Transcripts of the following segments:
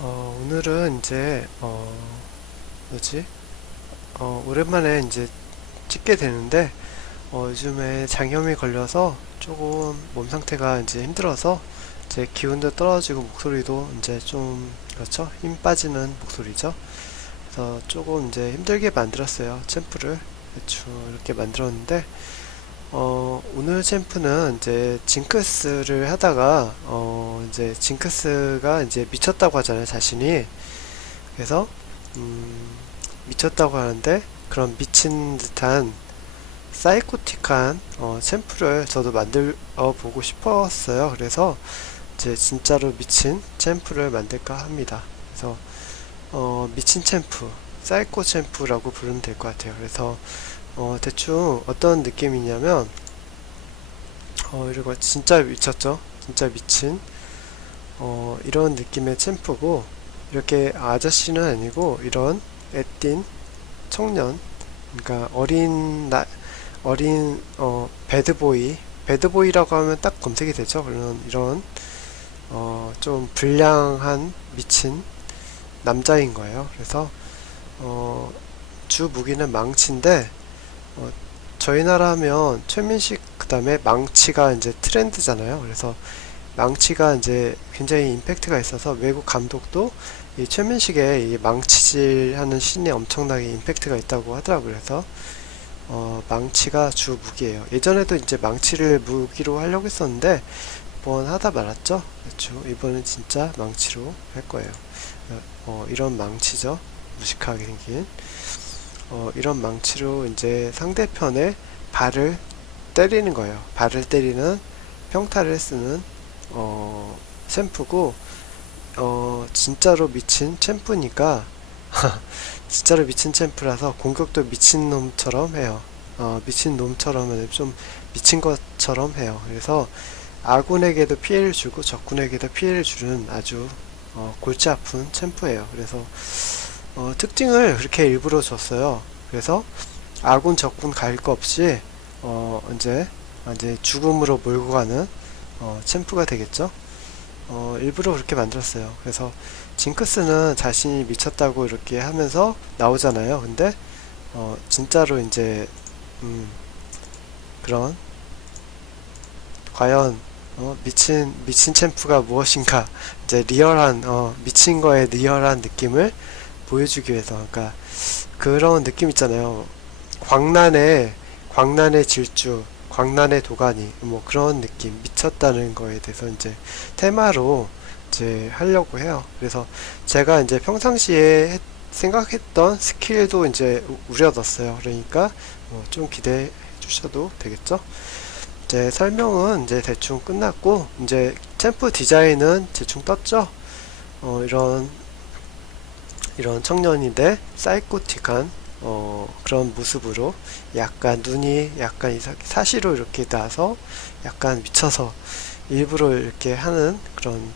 오늘은 이제 뭐지? 오랜만에 이제 찍게 되는데 요즘에 장염이 걸려서 조금 몸 상태가 이제 힘들어서 이제 기운도 떨어지고 목소리도 이제 좀 그렇죠? 힘 빠지는 목소리죠. 그래서 조금 이제 힘들게 만들었어요. 챔프를 대충 이렇게 만들었는데 오늘 챔프는 이제 징크스를 하다가 이제 징크스가 이제 미쳤다고 하잖아요, 자신이. 그래서 음, 미쳤다고 하는데 그런 미친 듯한 사이코틱한 챔프를 저도 만들어 보고 싶었어요. 그래서 이제 진짜로 미친 챔프를 만들까 합니다. 그래서 미친 챔프, 사이코 챔프라고 부르면 될 것 같아요. 그래서 대충 어떤 느낌이냐면 이거 진짜 미쳤죠? 진짜 미친 이런 느낌의 챔프고, 이렇게 아저씨는 아니고 이런 애띤 청년, 그러니까 어린 배드보이라고 하면 딱 검색이 되죠. 그런 이런 좀 불량한 미친 남자인 거예요. 그래서 어, 주 무기는 망치인데, 어, 저희 나라 하면 최민식 그 다음에 망치가 이제 트렌드잖아요. 그래서 망치가 이제 굉장히 임팩트가 있어서 외국 감독도 이 최민식의 이 망치질 하는 씬에 엄청나게 임팩트가 있다고 하더라고요. 그래서 망치가 주 무기예요. 예전에도 이제 망치를 무기로 하려고 했었는데 한번 하다 말았죠. 그렇죠. 이번엔 진짜 망치로 할 거예요. 이런 망치죠. 무식하게 생긴 이런 망치로 이제 상대편의 발을 때리는 거예요. 발을 때리는 평타를 쓰는 챔프고, 진짜로 미친 챔프니까 진짜로 미친 챔프라서 공격도 미친놈처럼 해요. 미친놈처럼 좀 미친 것처럼 해요. 그래서 아군에게도 피해를 주고 적군에게도 피해를 주는 아주 골치 아픈 챔프예요. 그래서 특징을 그렇게 일부러 줬어요. 그래서 아군 적군 가릴 거 없이 이제 죽음으로 몰고 가는 챔프가 되겠죠. 일부러 그렇게 만들었어요. 그래서 징크스는 자신이 미쳤다고 이렇게 하면서 나오잖아요. 근데 진짜로 이제 그런 과연 미친 챔프가 무엇인가, 이제 리얼한 미친 거에 리얼한 느낌을 보여주기 위해서, 그러니까 그런 느낌 있잖아요. 광란의 질주, 광란의 도가니, 뭐 그런 느낌, 미쳤다는 거에 대해서 이제 테마로 이제 하려고 해요. 그래서 제가 이제 평상시에 생각했던 스킬도 이제 우려뒀어요. 그러니까 좀 기대해 주셔도 되겠죠? 이제 설명은 이제 대충 끝났고, 이제 챔프 디자인은 대충 떴죠? 이런 청년인데 사이코틱한 그런 모습으로, 약간 눈이 약간 사시로 이렇게 나서 약간 미쳐서 일부러 이렇게 하는 그런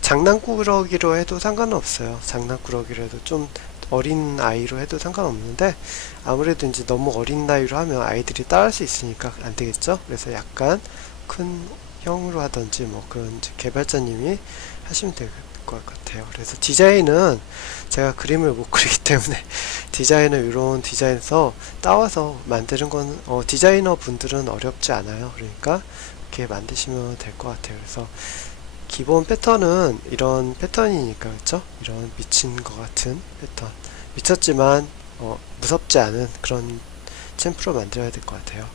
장난꾸러기로 해도 상관은 없어요. 장난꾸러기로 해도 좀 어린 아이로 해도 상관없는데, 아무래도 이제 너무 어린 나이로 하면 아이들이 따라할 수 있으니까 안 되겠죠. 그래서 약간 큰 형으로 하든지 뭐 그런 개발자님이 하시면 될 것 같아요. 그래서 디자인은 제가 그림을 못 그리기 때문에 디자인을 이런 디자인에서 따와서 만드는 건 디자이너 분들은 어렵지 않아요. 그러니까 이렇게 만드시면 될 것 같아요. 그래서 기본 패턴은 이런 패턴이니까, 그렇죠? 이런 미친 것 같은 패턴, 미쳤지만 무섭지 않은 그런 챔프로 만들어야 될 것 같아요.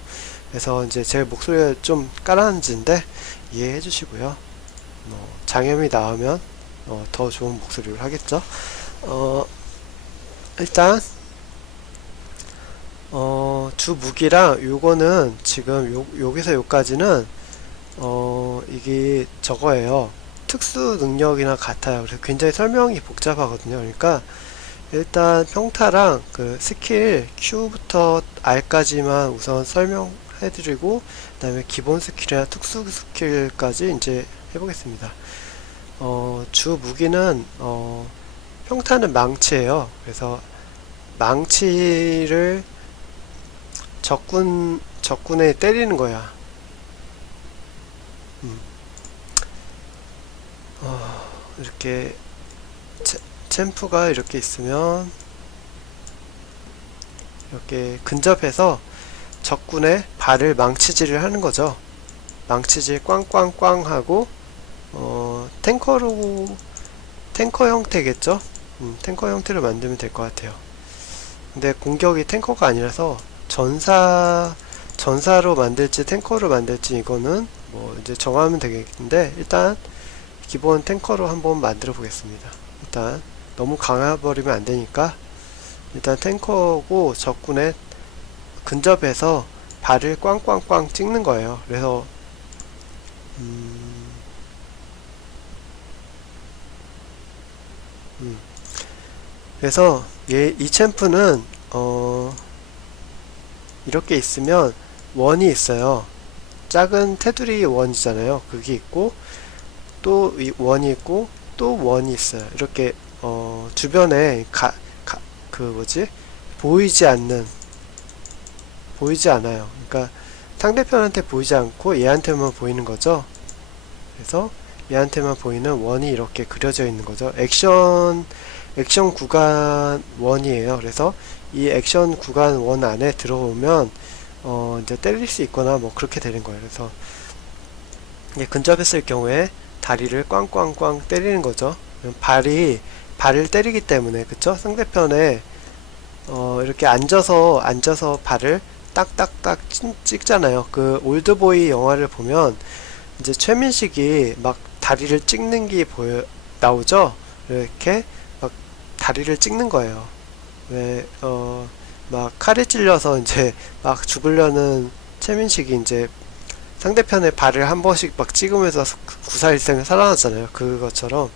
그래서 이제 제 목소리가 좀 까라는지인데 이해해 주시고요. 장염이 나오면 더 좋은 목소리로 하겠죠. 어, 일단 주 무기랑 요거는 지금 여기서 요까지는 이게 저거예요. 특수 능력이나 같아요. 그래서 굉장히 설명이 복잡하거든요. 그러니까 일단 평타랑 그 스킬 Q부터 R까지만 우선 설명해드리고, 그 다음에 기본 스킬이나 특수 스킬까지 이제 해보겠습니다. 주 무기는 평타는 망치예요. 그래서 망치를 적군에 때리는 거야. 이렇게 챔프가 이렇게 있으면 이렇게 근접해서 적군의 발을 망치질을 하는 거죠. 망치질 꽝꽝꽝 하고 탱커 형태겠죠. 탱커 형태를 만들면 될 것 같아요. 근데 공격이 탱커가 아니라서 전사로 만들지 탱커로 만들지 이거는 뭐 이제 정하면 되겠는데, 일단 기본 탱커로 한번 만들어 보겠습니다. 일단 너무 강해버리면 안 되니까 일단 탱커고 적군의 근접해서 발을 꽝꽝꽝 찍는 거예요. 그래서 그래서 이 챔프는 이렇게 있으면 원이 있어요. 작은 테두리 원이잖아요. 그게 있고 또 원이 있고 또 원이 있어요. 이렇게 주변에 그 뭐지, 보이지 않아요. 그러니까 상대편한테 보이지 않고 얘한테만 보이는 거죠. 그래서 얘한테만 보이는 원이 이렇게 그려져 있는 거죠. 액션 구간 원이에요. 그래서 이 액션 구간 원 안에 들어오면 이제 때릴 수 있거나 뭐 그렇게 되는 거예요. 그래서 이게 근접했을 경우에 다리를 꽝꽝꽝 때리는 거죠. 발을 때리기 때문에, 그쵸? 상대편에 이렇게 앉아서 발을 딱딱딱 찍잖아요. 그 올드보이 영화를 보면 이제 최민식이 막 다리를 찍는 게 나오죠. 이렇게 막 다리를 찍는 거예요. 왜 막 칼에 찔려서 이제 막 죽으려는 최민식이 이제 상대편의 발을 한 번씩 막 찍으면서 구사일생을 살아났잖아요. 그것처럼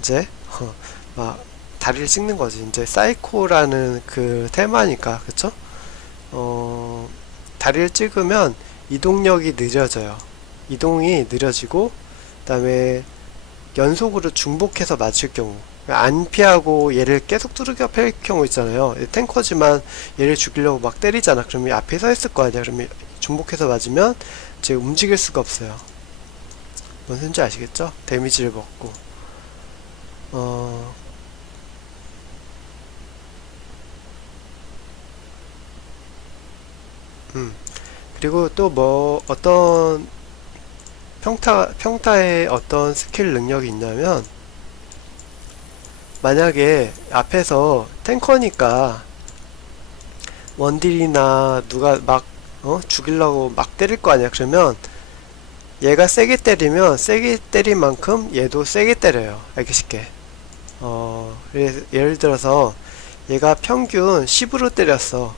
이제 막 다리를 찍는 거지. 이제 사이코라는 그 테마니까, 그쵸? 다리를 찍으면 이동력이 느려져요. 이동이 느려지고, 그 다음에 연속으로 중복해서 맞을 경우, 안 피하고 얘를 계속 두들겨 팰 경우 있잖아요. 탱커지만 얘를 죽이려고 막 때리잖아. 그러면 앞에 서 있을 거 아니야. 그러면 중복해서 맞으면 이제 움직일 수가 없어요. 뭔 소린지 아시겠죠? 데미지를 먹고. 그리고 또 뭐 어떤 평타에 어떤 스킬 능력이 있냐면, 만약에 앞에서 탱커니까 원딜이나 누가 막 죽이려고 막 때릴 거 아니야. 그러면 얘가 세게 때리면 세게 때린 만큼 얘도 세게 때려요. 알기 쉽게. 예를 들어서 얘가 평균 10으로 때렸어.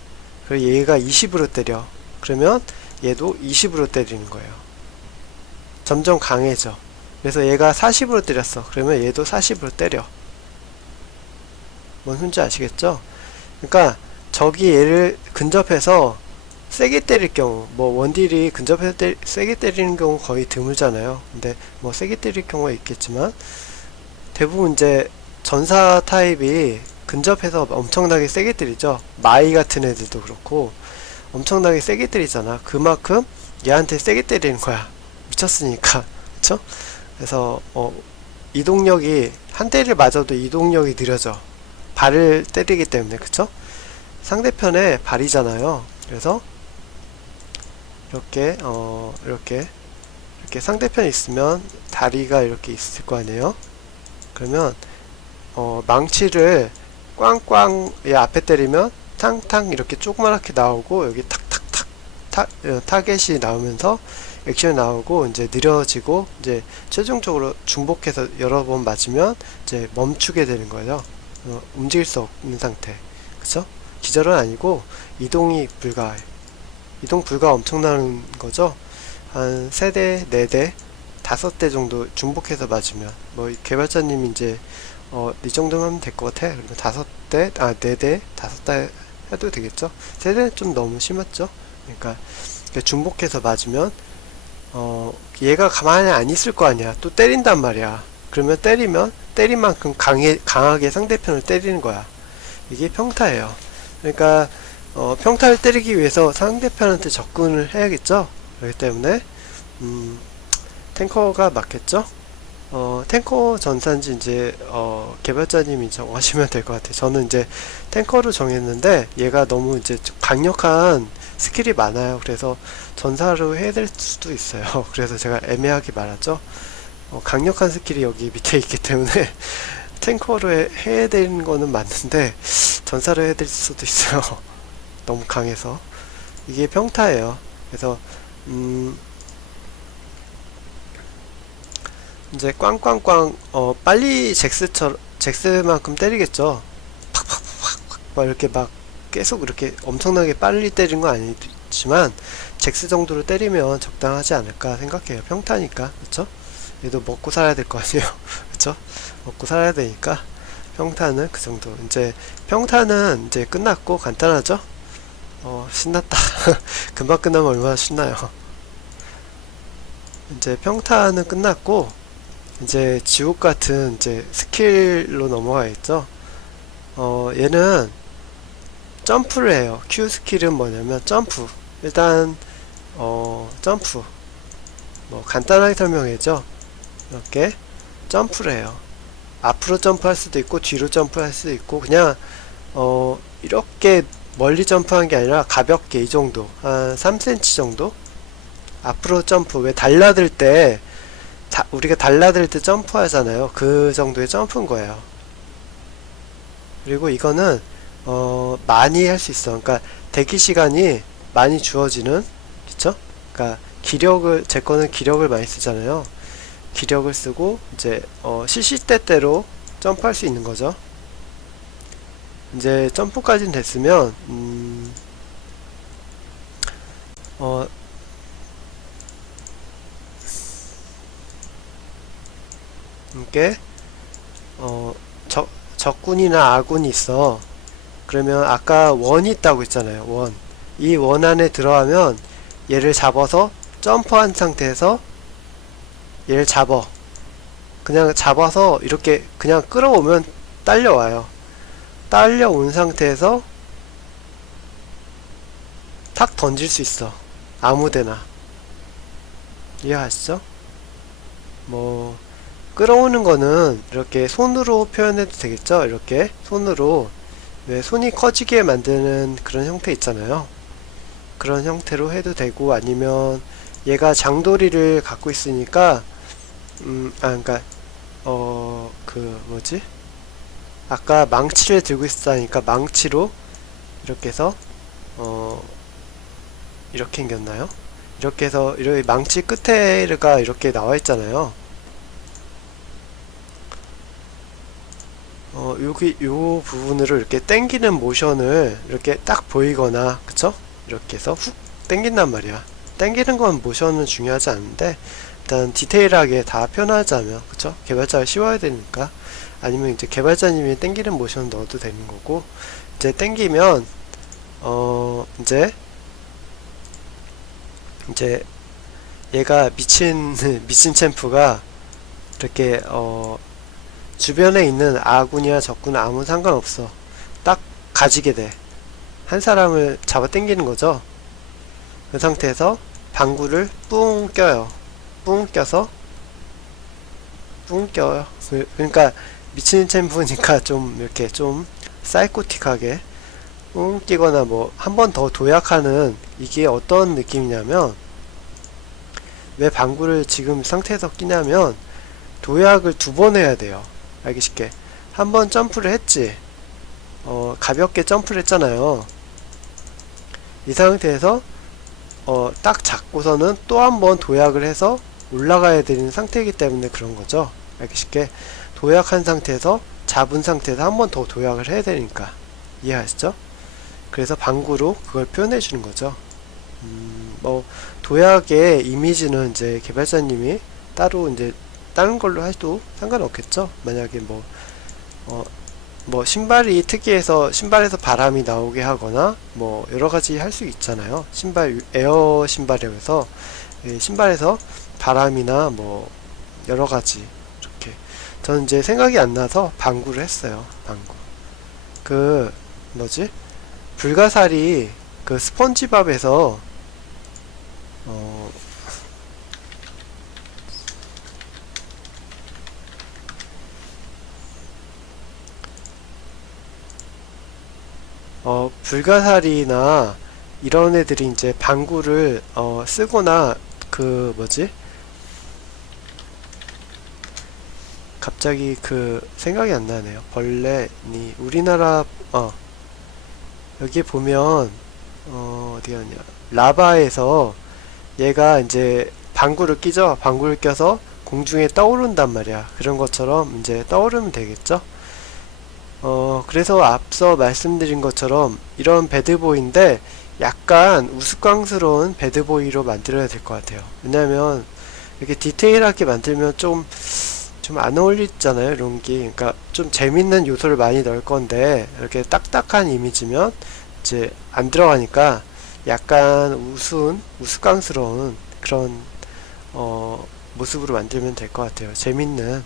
그리고 얘가 20으로 때려. 그러면 얘도 20으로 때리는 거예요. 점점 강해져. 그래서 얘가 40으로 때렸어. 그러면 얘도 40으로 때려. 뭔 소리인지 아시겠죠? 그러니까 적이 얘를 근접해서 세게 때릴 경우, 뭐 원딜이 근접해서 세게 때리는 경우 거의 드물잖아요. 근데 뭐 세게 때릴 경우가 있겠지만 대부분 이제 전사 타입이 근접해서 엄청나게 세게 때리죠. 마이 같은 애들도 그렇고 엄청나게 세게 때리잖아. 그만큼 얘한테 세게 때리는 거야. 미쳤으니까. 그쵸? 그래서 이동력이, 한 대를 맞아도 이동력이 느려져. 발을 때리기 때문에. 그쵸? 상대편에 발이잖아요. 그래서 이렇게 상대편이 있으면 다리가 이렇게 있을 거 아니에요. 그러면 망치를 꽝꽝 얘 앞에 때리면 탕탕 이렇게 조그맣게 나오고, 여기 탁탁탁 타겟이 나오면서 액션이 나오고 이제 느려지고, 이제 최종적으로 중복해서 여러 번 맞으면 이제 멈추게 되는 거예요. 움직일 수 없는 상태. 그쵸? 기절은 아니고 이동이 불가해. 이동 불가 엄청난 거죠. 한 3대, 4대, 5대 정도 중복해서 맞으면, 뭐 개발자님이 이제 이 정도면 하면 될 것 같아. 그러면 5대, 4대, 5대 해도 되겠죠. 3대는 좀 너무 심했죠. 그러니까 중복해서 맞으면 얘가 가만히 안 있을 거 아니야. 또 때린단 말이야. 그러면 때린 만큼 강하게 상대편을 때리는 거야. 이게 평타예요. 그러니까 평타를 때리기 위해서 상대편한테 접근을 해야겠죠. 그렇기 때문에 탱커가 맞겠죠. 탱커 전사인지 이제 개발자님이 정하시면 될 것 같아요. 저는 이제 탱커로 정했는데 얘가 너무 이제 좀 강력한 스킬이 많아요. 그래서 전사로 해야 될 수도 있어요. 그래서 제가 애매하게 말하죠. 강력한 스킬이 여기 밑에 있기 때문에 탱커로 해야 되는 거는 맞는데 전사로 해야 될 수도 있어요. 너무 강해서. 이게 평타예요. 그래서 이제 꽝꽝꽝 빨리 잭스만큼 때리겠죠. 팍팍팍팍 막 이렇게 막 계속 이렇게 엄청나게 빨리 때리는 건 아니지만 잭스 정도로 때리면 적당하지 않을까 생각해요. 평타니까. 그쵸? 얘도 먹고 살아야 될 거 아니에요. 그쵸? 먹고 살아야 되니까 평타는 그 정도. 이제 평타는 이제 끝났고 간단하죠? 신났다. 금방 끝나면 얼마나 신나요. 이제 평타는 끝났고 이제 지옥 같은 이제 스킬로 넘어가겠죠. 얘는 점프를 해요. Q 스킬은 뭐냐면 점프. 일단 점프. 뭐 간단하게 설명해죠. 이렇게 점프를 해요. 앞으로 점프할 수도 있고 뒤로 점프할 수도 있고 그냥 이렇게 멀리 점프한 게 아니라 가볍게 이 정도 한 3cm 정도 앞으로 점프. 왜 달라들 때 우리가 달라들 때 점프 하잖아요. 그 정도의 점프인 거예요. 그리고 이거는 많이 할 수 있어. 그러니까 대기 시간이 많이 주어지는, 그쵸? 그러니까 기력을, 제 거는 기력을 많이 쓰잖아요. 기력을 쓰고 이제 시시때때로 점프할 수 있는 거죠. 이제 점프까지는 됐으면 이렇게 적군이나 아군이 있어. 그러면 아까 원이 있다고 했잖아요. 원. 이 원 안에 들어가면 얘를 잡아서 점프한 상태에서 얘를 잡아. 그냥 잡아서 이렇게 그냥 끌어오면 딸려와요. 딸려온 상태에서 탁 던질 수 있어. 아무데나. 이해하시죠? 뭐 끌어오는 거는 이렇게 손으로 표현해도 되겠죠? 이렇게 손으로. 왜 손이 커지게 만드는 그런 형태 있잖아요. 그런 형태로 해도 되고, 아니면 얘가 장도리를 갖고 있으니까 그러니까 그 뭐지? 아까 망치를 들고 있었다니까 망치로 이렇게 해서 이렇게 생겼나요? 이렇게 해서 이렇게 망치 끝에가 이렇게 나와 있잖아요. 여기 요 부분으로 이렇게 당기는 모션을 이렇게 딱 보이거나, 그쵸? 이렇게 해서 훅 당긴단 말이야. 당기는 건 모션은 중요하지 않은데 일단 디테일하게 다 표현하자면, 그쵸? 개발자가 쉬워야 되니까. 아니면 이제 개발자님이 당기는 모션 넣어도 되는 거고, 이제 당기면 이제 얘가 미친 챔프가 이렇게 주변에 있는 아군이나 적군 아무 상관없어. 딱 가지게 돼. 한 사람을 잡아 당기는 거죠. 그 상태에서 방구를 뿡 껴요. 뿡 껴서 뿡 껴요. 그러니까 미친 챔프니까 좀 이렇게 좀 사이코틱하게 뿡 끼거나 뭐 한 번 더 도약하는, 이게 어떤 느낌이냐면, 왜 방구를 지금 상태에서 끼냐면 도약을 2번 해야 돼요. 알기 쉽게. 한 번 점프를 했지. 가볍게 점프를 했잖아요. 이 상태에서 딱 잡고서는 또 한 번 도약을 해서 올라가야 되는 상태이기 때문에 그런 거죠. 알기 쉽게. 도약한 상태에서 잡은 상태에서 한 번 더 도약을 해야 되니까. 이해하시죠? 그래서 방구로 그걸 표현해 주는 거죠. 뭐 도약의 이미지는 이제 개발자님이 따로 이제 다른 걸로 해도 상관없겠죠. 만약에 뭐 신발이 특이해서 신발에서 바람이 나오게 하거나 뭐 여러가지 할 수 있잖아요. 신발 에어 신발이라고 해서 신발에서 바람이나 뭐 여러가지 이렇게. 저는 이제 생각이 안 나서 방구를 했어요. 방구. 그 뭐지? 불가사리 그 스펀지밥에서 불가사리나 이런 애들이 이제 방구를 쓰거나 그 뭐지? 갑자기 그 생각이 안 나네요. 벌레니 우리나라 여기 보면 어디 갔냐? 라바에서 얘가 이제 방구를 끼죠. 방구를 껴서 공중에 떠오른단 말이야. 그런 것처럼 이제 떠오르면 되겠죠. 그래서 앞서 말씀드린 것처럼 이런 배드보이인데 약간 우스꽝스러운 배드보이로 만들어야 될 것 같아요. 왜냐면 이렇게 디테일하게 만들면 좀 안 어울리잖아요, 이런 게. 그러니까 좀 재밌는 요소를 많이 넣을 건데 이렇게 딱딱한 이미지면 이제 안 들어가니까 약간 우스꽝스러운 그런 모습으로 만들면 될 것 같아요. 재밌는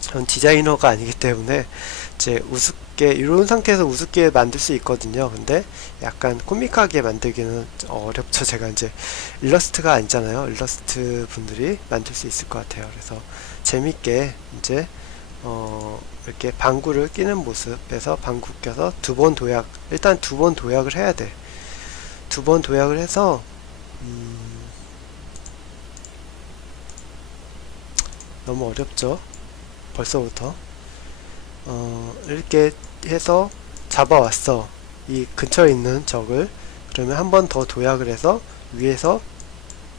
전 디자이너가 아니기 때문에 이제 우습게 이런 상태에서 우습게 만들 수 있거든요. 근데 약간 코믹하게 만들기는 어렵죠. 제가 이제 일러스트가 아니잖아요. 일러스트 분들이 만들 수 있을 것 같아요. 그래서 재밌게 이제 이렇게 방구를 끼는 모습에서 방구 껴서 일단 두 번 도약을 해야 돼. 두 번 도약을 해서 너무 어렵죠. 벌써부터 이렇게 해서 잡아왔어. 이 근처에 있는 적을. 그러면 한 번 더 도약을 해서 위에서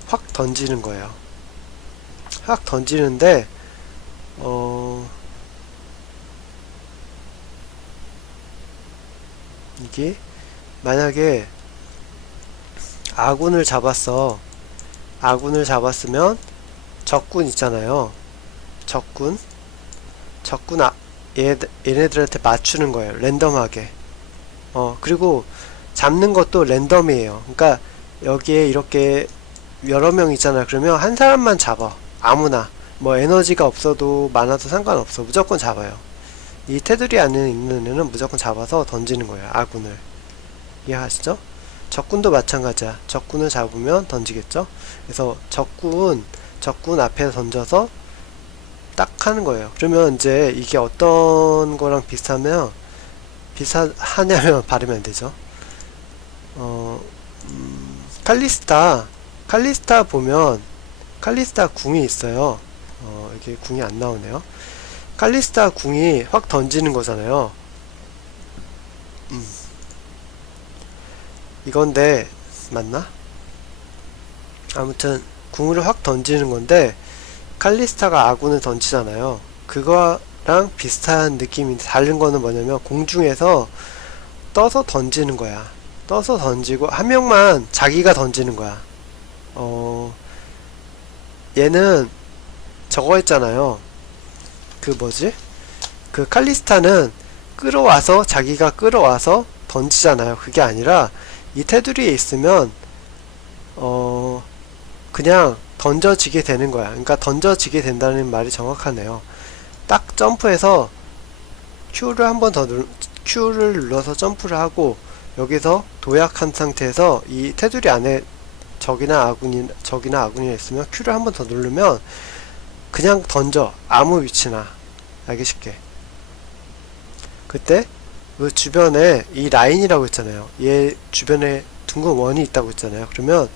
확 던지는 거예요. 확 던지는데 이게 만약에 아군을 잡았으면 적군 있잖아요. 적군 얘네들한테 맞추는 거예요. 랜덤하게. 그리고 잡는 것도 랜덤이에요. 그러니까 여기에 이렇게 여러 명 있잖아. 그러면 한 사람만 잡아. 아무나. 뭐 에너지가 없어도 많아도 상관없어. 무조건 잡아요. 이 테두리 안에 있는 애는 무조건 잡아서 던지는 거예요. 아군을. 이해하시죠? 적군도 마찬가지야. 적군을 잡으면 던지겠죠? 그래서 적군 앞에 던져서 딱 하는 거예요. 그러면 이제 이게 어떤 거랑 비슷하냐면 발음이 안 되죠. 칼리스타 보면 칼리스타 궁이 있어요. 이게 궁이 안 나오네요. 칼리스타 궁이 확 던지는 거잖아요. 이건데 맞나? 아무튼 궁을 확 던지는 건데 칼리스타가 아군을 던지잖아요. 그거랑 비슷한 느낌이 다른 거는 뭐냐면 공중에서 떠서 던지는 거야. 떠서 던지고 한 명만 자기가 던지는 거야. 얘는 저거 했잖아요. 그 뭐지? 그 칼리스타는 자기가 끌어와서 던지잖아요. 그게 아니라 이 테두리에 있으면 그냥 던져지게 되는 거야. 그러니까 던져지게 된다는 말이 정확하네요. 딱 점프해서 Q를 눌러서 점프를 하고 여기서 도약한 상태에서 이 테두리 안에 적이나 아군이 있으면 Q를 한 번 더 누르면 그냥 던져. 아무 위치나. 알기 쉽게. 그때 그 주변에 이 라인이라고 했잖아요. 얘 주변에 둥근 원이 있다고 했잖아요. 그러면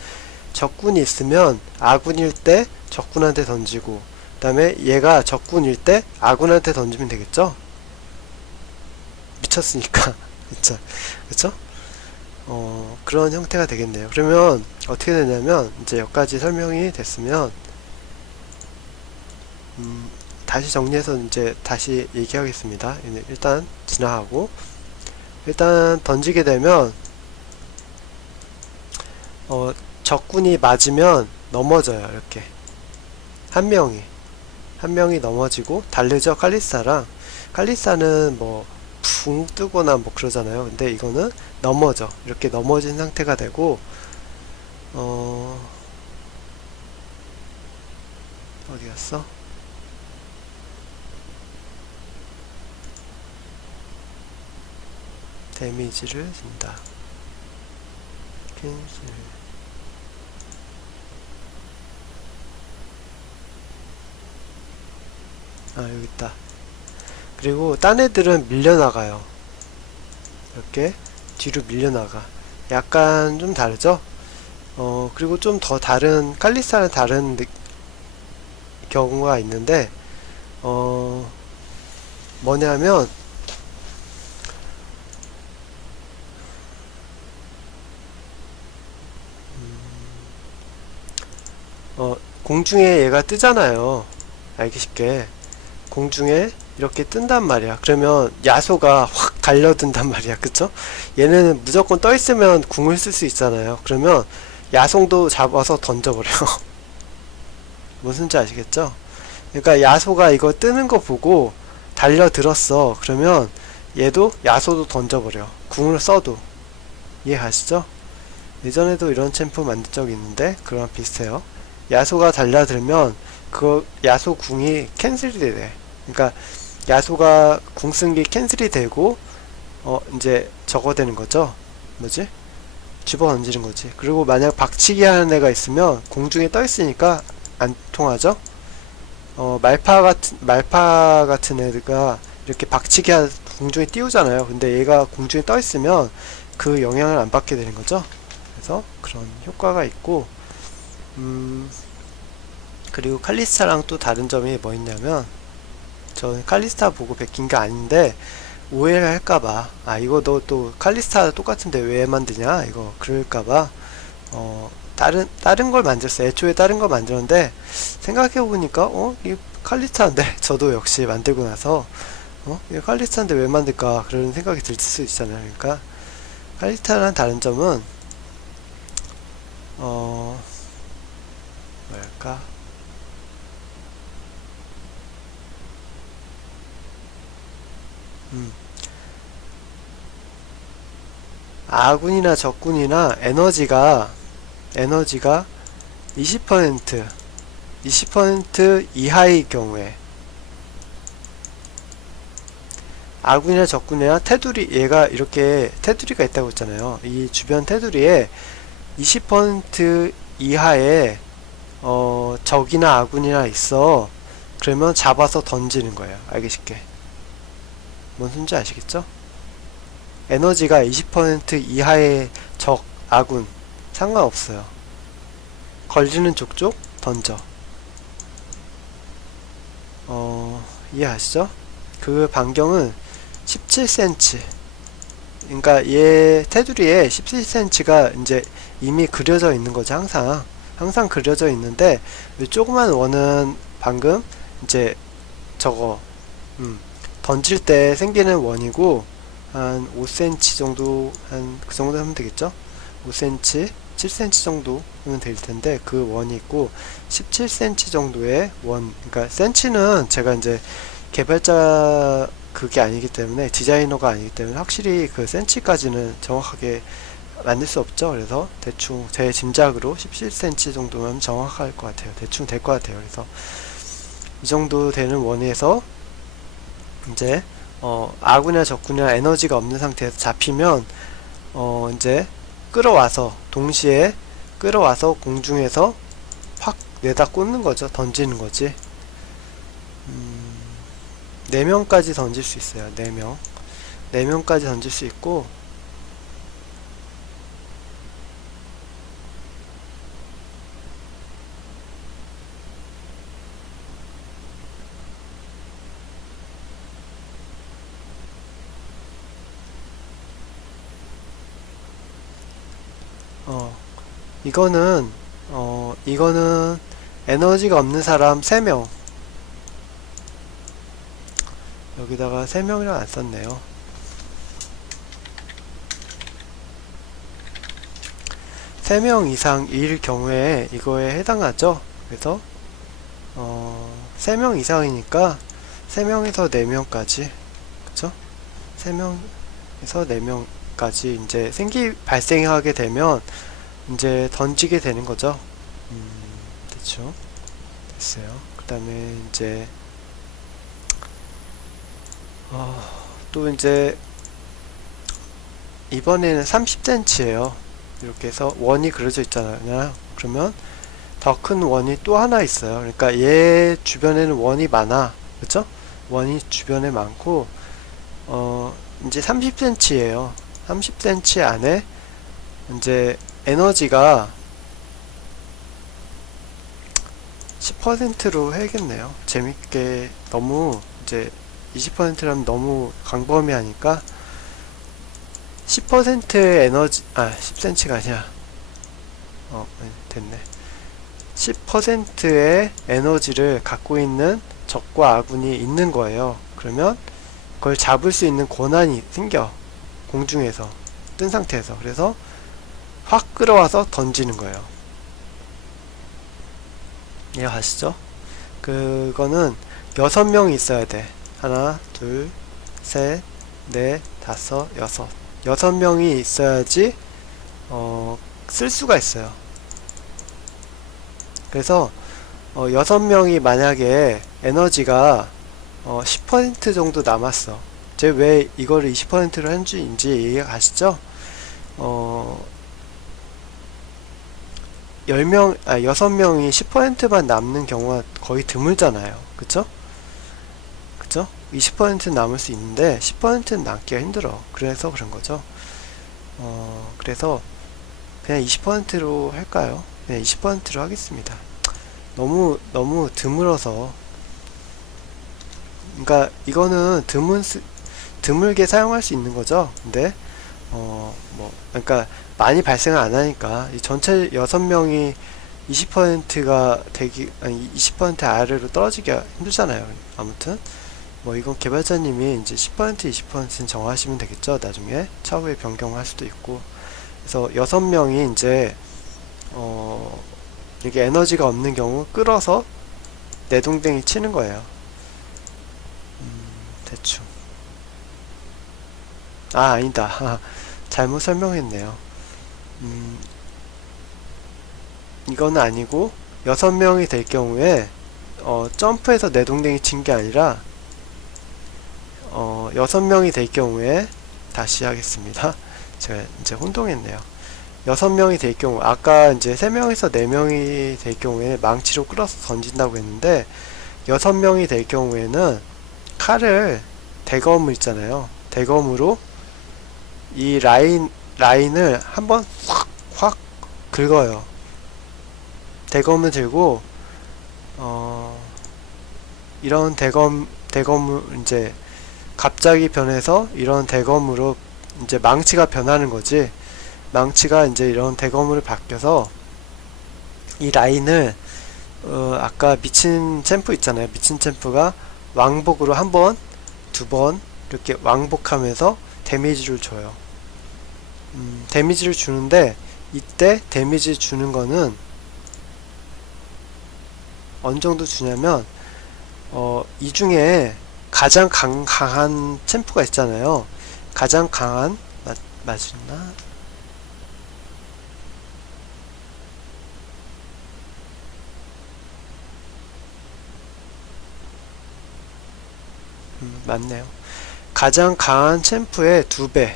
적군이 있으면 아군일 때 적군한테 던지고 그 다음에 얘가 적군일 때 아군한테 던지면 되겠죠? 미쳤으니까 진짜 그쵸? 그런 형태가 되겠네요. 그러면 어떻게 되냐면 이제 여기까지 설명이 됐으면 다시 정리해서 이제 다시 얘기하겠습니다. 일단 지나가고 일단 던지게 되면 적군이 맞으면 넘어져요. 이렇게 한 명이 넘어지고 다르죠. 칼리스타는 뭐 붕 뜨거나 뭐 그러잖아요. 근데 이거는 넘어져. 이렇게 넘어진 상태가 되고 어디 갔어? 데미지를 준다. 캔슬. 여기 있다. 그리고 딴 애들은 밀려나가요. 이렇게 뒤로 밀려나가. 약간 좀 다르죠? 그리고 좀 더 다른, 칼리스타는 다른 경우가 있는데, 뭐냐면, 공중에 얘가 뜨잖아요. 알기 쉽게. 공중에 이렇게 뜬단 말이야. 그러면 야소가 확 달려든단 말이야. 그쵸? 얘는 무조건 떠 있으면 궁을 쓸 수 있잖아요. 그러면 야송도 잡아서 던져버려. 무슨지 아시겠죠? 그러니까 야소가 이거 뜨는 거 보고 달려들었어. 그러면 얘도 야소도 던져버려. 궁을 써도. 이해가시죠? 예전에도 이런 챔프 만든 적이 있는데 그거랑 비슷해요. 야소가 달려들면 그 야소 궁이 캔슬이 돼. 그러니까 야소가 궁 쓴 게 캔슬이 되고 이제 저거 되는 거죠. 뭐지? 집어 던지는 거지. 그리고 만약 박치기 하는 애가 있으면 공중에 떠 있으니까 안 통하죠. 말파 같은 애가 이렇게 박치기 공중에 띄우잖아요. 근데 얘가 공중에 떠 있으면 그 영향을 안 받게 되는 거죠. 그래서 그런 효과가 있고, 그리고 칼리스타랑 또 다른 점이 뭐 있냐면, 저는 칼리스타 보고 베낀 게 아닌데 오해를 할까봐, 이거 너 또 칼리스타 똑같은데 왜 만드냐, 이거 그럴까봐 다른 걸 만들었어요. 애초에 다른 걸 만들었는데 생각해보니까 이 칼리스타인데 저도 역시 만들고 나서 이거 칼리스타인데 왜 만들까 그런 생각이 들 수 있잖아요. 그러니까 칼리스타랑 다른 점은 뭐랄까, 아군이나 적군이나 에너지가 20% 이하의 경우에, 아군이나 적군이나 테두리, 얘가 이렇게 테두리가 있다고 했잖아요. 이 주변 테두리에 20% 이하의 적이나 아군이나 있어. 그러면 잡아서 던지는 거예요. 알기 쉽게. 뭔 소린지 아시겠죠? 에너지가 20% 이하의 적, 아군 상관없어요. 걸리는 족족 던져. 이해하시죠? 그 반경은 17cm. 그러니까 얘 테두리에 17cm가 이제 이미 그려져 있는 거죠. 항상 그려져 있는데 이 조그만 원은 방금 이제 저거 던질 때 생기는 원이고, 한 5cm 정도, 한 그 정도 하면 되겠죠? 5cm, 7cm 정도 하면 될 텐데 그 원이 있고, 17cm 정도의 원, 그러니까 센치는 제가 이제 개발자 그게 아니기 때문에, 디자이너가 아니기 때문에 확실히 그 센치까지는 정확하게 만들 수 없죠. 그래서 대충 제 짐작으로 17cm 정도면 정확할 것 같아요. 대충 될 것 같아요. 그래서 이 정도 되는 원에서 이제 아군이나 적군이나 에너지가 없는 상태에서 잡히면 이제 동시에 끌어와서 공중에서 확 내다 꽂는 거죠. 던지는 거지. 4명까지 던질 수 있어요. 4명까지 던질 수 있고, 이거는 에너지가 없는 사람 3명. 여기다가 3명이랑 안 썼네요. 3명 이상일 경우에 이거에 해당하죠. 그래서 3명 이상이니까 3명에서 4명까지, 그쵸? 3명에서 4명까지 이제 발생하게 되면 이제 던지게 되는 거죠. 됐죠? 됐어요. 그 다음에 이제 또 이제 이번에는 30cm예요. 이렇게 해서 원이 그려져 있잖아요. 그러면 더 큰 원이 또 하나 있어요. 그러니까 얘 주변에는 원이 많아. 그쵸? 원이 주변에 많고 이제 30cm예요. 30cm 안에 이제 에너지가 10%로 해야겠네요. 재밌게. 너무 이제 20%라면 너무 광범위하니까 10%의 에너지, 10cm가 아니야. 됐네. 10%의 에너지를 갖고 있는 적과 아군이 있는 거예요. 그러면 그걸 잡을 수 있는 권한이 생겨. 공중에서 뜬 상태에서. 그래서 확 끌어와서 던지는 거예요. 이해가시죠? 그거는 6명이 있어야 돼. 하나, 둘, 셋, 넷, 다섯, 여섯. 6명이 있어야지 쓸 수가 있어요. 그래서 6명이 만약에 에너지가 10% 정도 남았어. 제가 왜 이거를 20%로 한지인지 이해가 가시죠? 6명이 10%만 남는 경우가 거의 드물잖아요. 그쵸? 그쵸? 20%는 남을 수 있는데 10%는 남기가 힘들어. 그래서 그런 거죠. 그래서 그냥 20%로 할까요? 그냥 20%로 하겠습니다. 너무 드물어서. 그러니까 이거는 드물게 사용할 수 있는 거죠. 근데 그러니까 많이 발생을 안 하니까 이 전체 6명이 20%가 되기, 아니 20% 아래로 떨어지기가 힘들잖아요. 아무튼 이건 개발자님이 이제 10% 20%는 정하시면 되겠죠. 나중에 차후에 변경할 수도 있고. 그래서 6명이 이제 이게 에너지가 없는 경우 끌어서 내동댕이 치는 거예요. 대충. 아니다. 잘못 설명했네요. 이거는 아니고 6명이 될 경우에 점프해서 내동댕이 친 게 아니라 6명이 될 경우에 다시 하겠습니다. 제가 이제 혼동했네요. 6명이 될 경우, 아까 이제 3명에서 4명이 될 경우에 망치로 끌어서 던진다고 했는데 6명이 될 경우에는 칼을 대검 있잖아요. 대검으로 이 라인을 한번 확 긁어요. 대검을 들고 이런 대검을 이제 갑자기 변해서 이런 대검으로 이제 망치가 변하는 거지. 망치가 이제 이런 대검으로 바뀌어서 이 라인을 아까 미친 챔프 있잖아요. 미친 챔프가 왕복으로 한 번, 두 번 이렇게 왕복하면서 데미지를 줘요. 데미지를 주는데 이때 데미지 주는 거는 어느 정도 주냐면 이 중에 가장 강한 챔프가 있잖아요. 가장 강한 맞나? 맞네요. 가장 강한 챔프의 2배.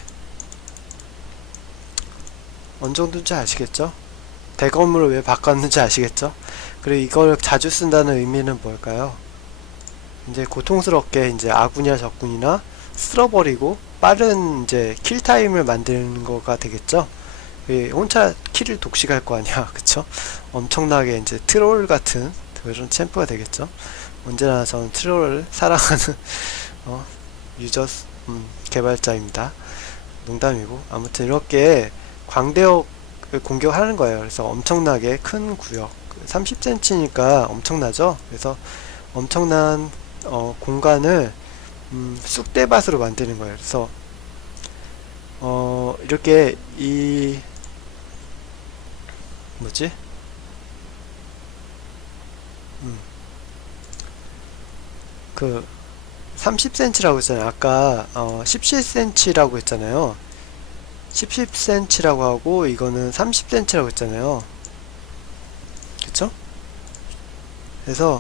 어느 정도인지 아시겠죠? 대검으로 왜 바꿨는지 아시겠죠? 그리고 이걸 자주 쓴다는 의미는 뭘까요? 이제 고통스럽게 이제 아군이나 적군이나 쓸어버리고 빠른 이제 킬타임을 만드는 거가 되겠죠? 혼자 킬을 독식할 거 아니야. 그쵸? 엄청나게 이제 트롤 같은 그런 챔프가 되겠죠? 언제나 저는 트롤을 사랑하는 유저 개발자입니다. 농담이고. 아무튼 이렇게 광대역을 공격하는 거예요. 그래서 엄청나게 큰 구역, 30cm니까 엄청나죠? 그래서 엄청난 공간을 쑥대밭으로 만드는 거예요. 그래서 이렇게 이 뭐지? 그 30cm라고 했잖아요. 아까 17cm라고 했잖아요. 17cm라고 하고 이거는 30cm라고 했잖아요. 그쵸? 그래서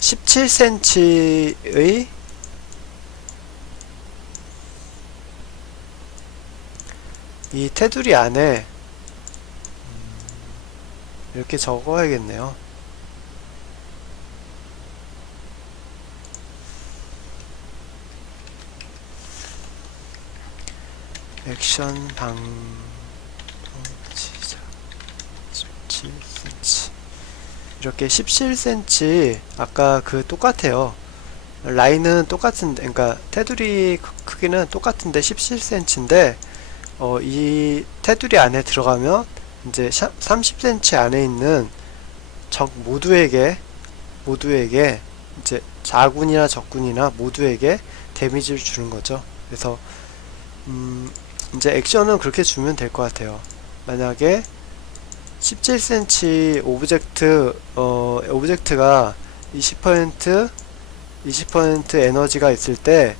17cm의 이 테두리 안에 이렇게 적어야겠네요. 액션 방지자 17cm 이렇게 17cm 아까 그 똑같아요. 라인은 똑같은데, 그러니까 테두리 크기는 똑같은데 17cm인데 이 테두리 안에 들어가면 이제 30cm 안에 있는 적 모두에게 이제 자군이나 적군이나 모두에게 데미지를 주는 거죠. 그래서 이제 액션은 그렇게 주면 될 것 같아요. 만약에 17cm 오브젝트가 20% 에너지가 있을 때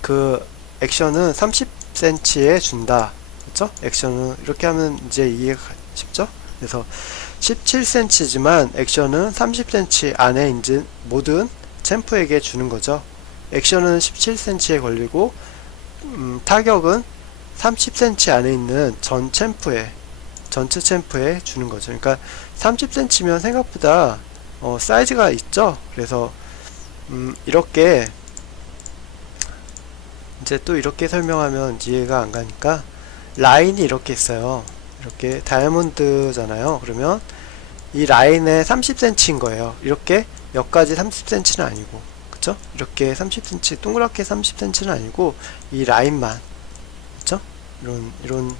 그 액션은 30cm에 준다. 그렇죠? 액션은 이렇게 하면 이제 이해가 쉽죠? 그래서 17cm지만 액션은 30cm 안에 있는 모든 챔프에게 주는 거죠. 액션은 17cm에 걸리고 타격은 30cm 안에 있는 전체 챔프에 주는 거죠. 그러니까 30cm면 생각보다 사이즈가 있죠. 그래서 이렇게 이제 또 이렇게 설명하면 이해가 안 가니까 라인이 이렇게 있어요. 이렇게 다이아몬드잖아요. 그러면 이 라인에 30cm인 거예요. 이렇게 여기까지 30cm는 아니고, 그쵸? 이렇게 30cm 동그랗게 30cm는 아니고 이 라인만, 그쵸? 이런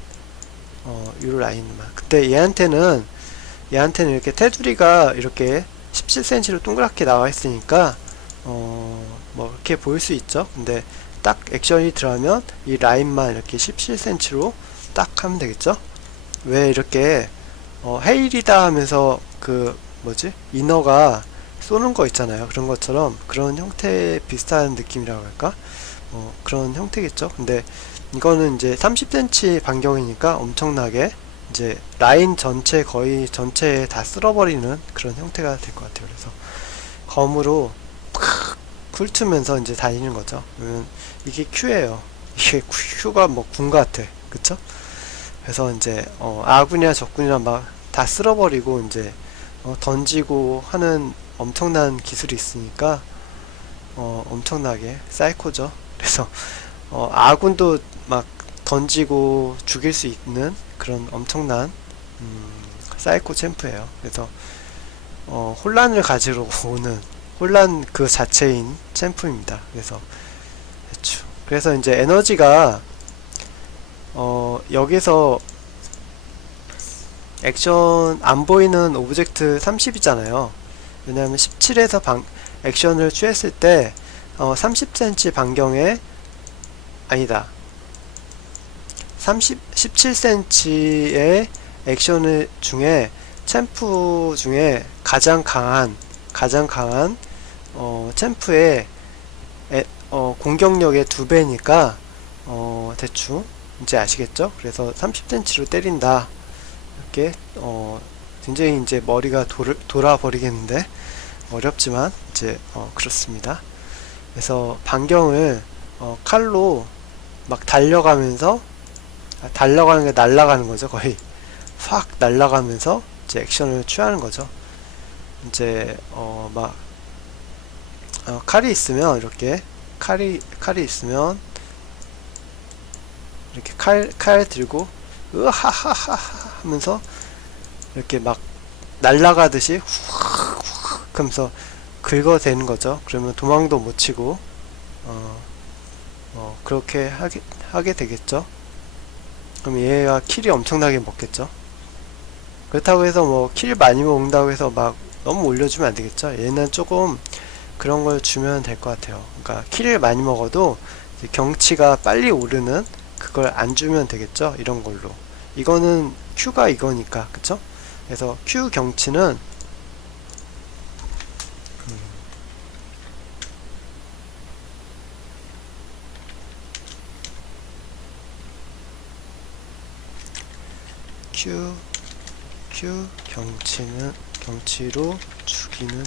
라인만. 근데 얘한테는 이렇게 테두리가 이렇게 17cm로 동그랗게 나와 있으니까 뭐 이렇게 보일 수 있죠. 근데 딱 액션이 들어가면 이 라인만 이렇게 17cm로 딱 하면 되겠죠. 왜 이렇게 헤일이다 하면서 그 뭐지 이너가 쏘는 거 있잖아요. 그런 것처럼 그런 형태 비슷한 느낌이라고 할까? 그런 형태겠죠. 근데 이거는 이제 30cm 반경이니까 엄청나게 이제 라인 전체 거의 전체에 다 쓸어버리는 그런 형태가 될 것 같아요. 그래서 검으로 팍 훑으면서 이제 다니는 거죠. 그러면 이게 Q예요. 이게 Q가 뭐 군 같아. 그쵸? 그래서 이제 아군이나 적군이나 막 다 쓸어버리고 이제 던지고 하는 엄청난 기술이 있으니까 엄청나게 사이코죠. 그래서 아군도 막 던지고 죽일 수 있는 그런 엄청난 사이코 챔프예요. 그래서 혼란을 가지러 오는 혼란 그 자체인 챔프입니다. 그래서 이제 에너지가 여기서 액션 안 보이는 오브젝트 30이잖아요. 왜냐하면 17에서 액션을 취했을 때 30cm 반경에 아니다 17cm의 액션 중에 챔프 중에 가장 강한 챔프의 공격력의 2배니까 대충 이제 아시겠죠? 그래서 30cm로 때린다. 이렇게 굉장히 이제 머리가 돌아버리겠는데 어렵지만 이제 그렇습니다. 그래서 반경을 칼로 막 달려가면서 달려가는 게 날아가는 거죠. 거의 확 날아가면서 이제 액션을 취하는 거죠. 이제 막 칼이 있으면 이렇게 칼이 있으면 이렇게 칼 들고 으하하하 하면서 이렇게 막 날아가듯이 훅 하면서 긁어대는 거죠. 그러면 도망도 못 치고 그렇게 하게 되겠죠. 그럼 얘가 킬이 엄청나게 먹겠죠. 그렇다고 해서 뭐 킬 많이 먹는다고 해서 막 너무 올려주면 안 되겠죠. 얘는 조금 그런 걸 주면 될 것 같아요. 그러니까 킬을 많이 먹어도 경치가 빨리 오르는 그걸 안 주면 되겠죠. 이런 걸로. 이거는 Q가 이거니까, 그쵸? 그래서 Q 경치는 Q 경치로 죽이는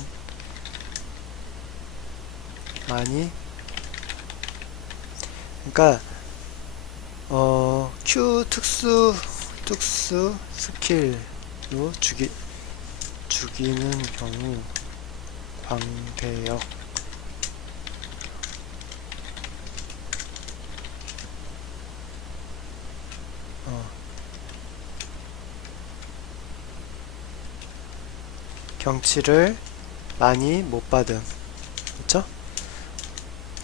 많이 그러니까 Q 특수 스킬로 죽이는 경우 광대역 경치를 많이 못 받음. 그쵸?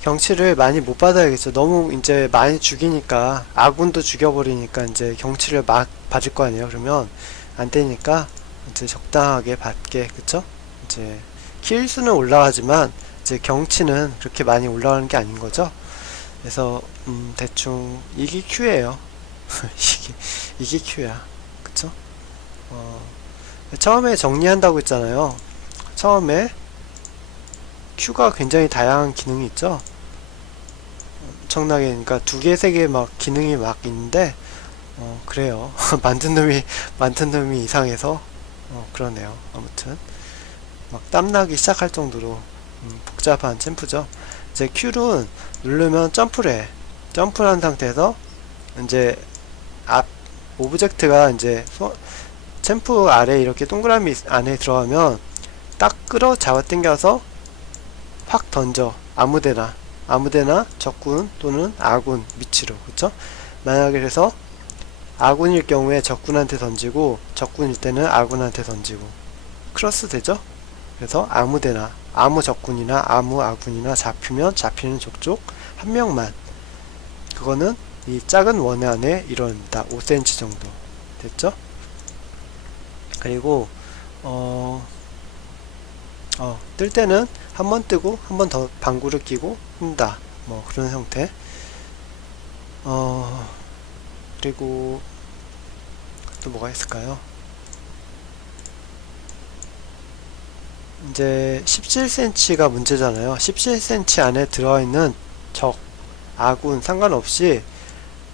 경치를 많이 못 받아야겠죠. 너무 이제 많이 죽이니까, 아군도 죽여버리니까 이제 경치를 막 받을 거 아니에요. 그러면 안 되니까 이제 적당하게 받게. 그쵸? 이제 킬수는 올라가지만 이제 경치는 그렇게 많이 올라가는 게 아닌 거죠. 그래서 대충 이게 Q예요. 이게 Q야. 그쵸? 처음에 정리한다고 했잖아요. 처음에 Q가 굉장히 다양한 기능이 있죠. 엄청나게, 그러니까 두 개, 세 개 막 기능이 막 있는데, 그래요. 만든 놈이 이상해서, 그러네요. 아무튼, 막 땀나기 시작할 정도로, 복잡한 챔프죠. 이제 Q는 누르면 점프를 해. 점프를 한 상태에서, 이제, 앞, 오브젝트가 이제, 챔프 아래 이렇게 동그라미 안에 들어가면, 딱 끌어 잡아 당겨서, 확 던져. 아무데나 적군 또는 아군 위치로. 그쵸? 만약에 그래서 아군일 경우에 적군한테 던지고 적군일 때는 아군한테 던지고 크로스 되죠? 그래서 아무데나 아무 적군이나 아무 아군이나 잡히면 잡히는 족족 한 명만, 그거는 이 작은 원 안에 이뤄냅니다. 5cm 정도 됐죠? 그리고 뜰 때는 한 번 뜨고 한 번 더 방구를 끼고 뜬다. 뭐 그런 형태. 그리고 또 뭐가 있을까요? 이제 17cm가 문제잖아요. 17cm 안에 들어있는 적, 아군 상관없이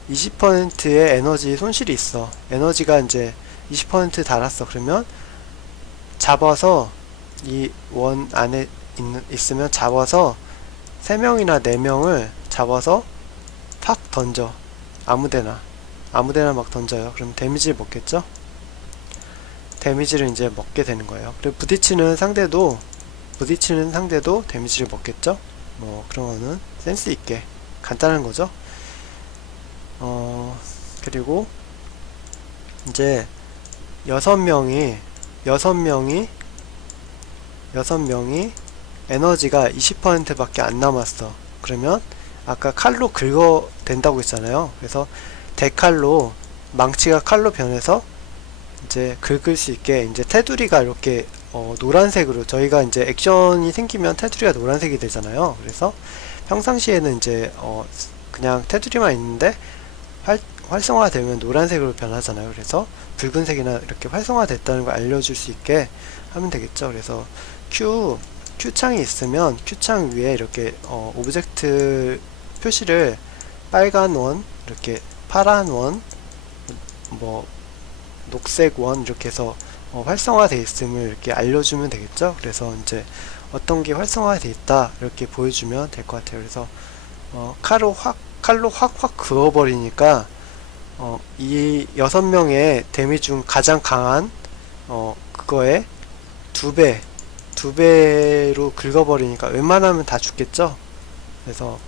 20%의 에너지 손실이 있어. 에너지가 이제 20% 달았어. 그러면 잡아서 이 원 안에 있으면 잡아서 3명이나 4명을 잡아서 팍 던져. 아무데나 막 던져요. 그럼 데미지를 먹겠죠? 데미지를 이제 먹게 되는 거예요. 그리고 부딪히는 상대도 데미지를 먹겠죠? 뭐 그런 거는 센스 있게 간단한 거죠. 그리고 이제 6명이 에너지가 20% 밖에 안 남았어. 그러면 아까 칼로 긁어 된다고 했잖아요. 그래서 대칼로, 망치가 칼로 변해서 이제 긁을 수 있게, 이제 테두리가 이렇게 노란색으로, 저희가 이제 액션이 생기면 테두리가 노란색이 되잖아요. 그래서 평상시에는 이제 그냥 테두리만 있는데 활성화되면 노란색으로 변하잖아요. 그래서 붉은색이나 이렇게 활성화됐다는 걸 알려줄 수 있게 하면 되겠죠. 그래서 Q창이 있으면 Q창 위에 이렇게 오브젝트 표시를 빨간 원, 이렇게 파란 원, 뭐 녹색 원 이렇게 해서 활성화되어 있음을 이렇게 알려주면 되겠죠. 그래서 이제 어떤 게 활성화되어 있다 이렇게 보여주면 될 것 같아요. 그래서 칼로 확 그어버리니까 이 6명의 데미지 중 가장 강한 그거에 두 배로 긁어버리니까 웬만하면 다 죽겠죠. 그래서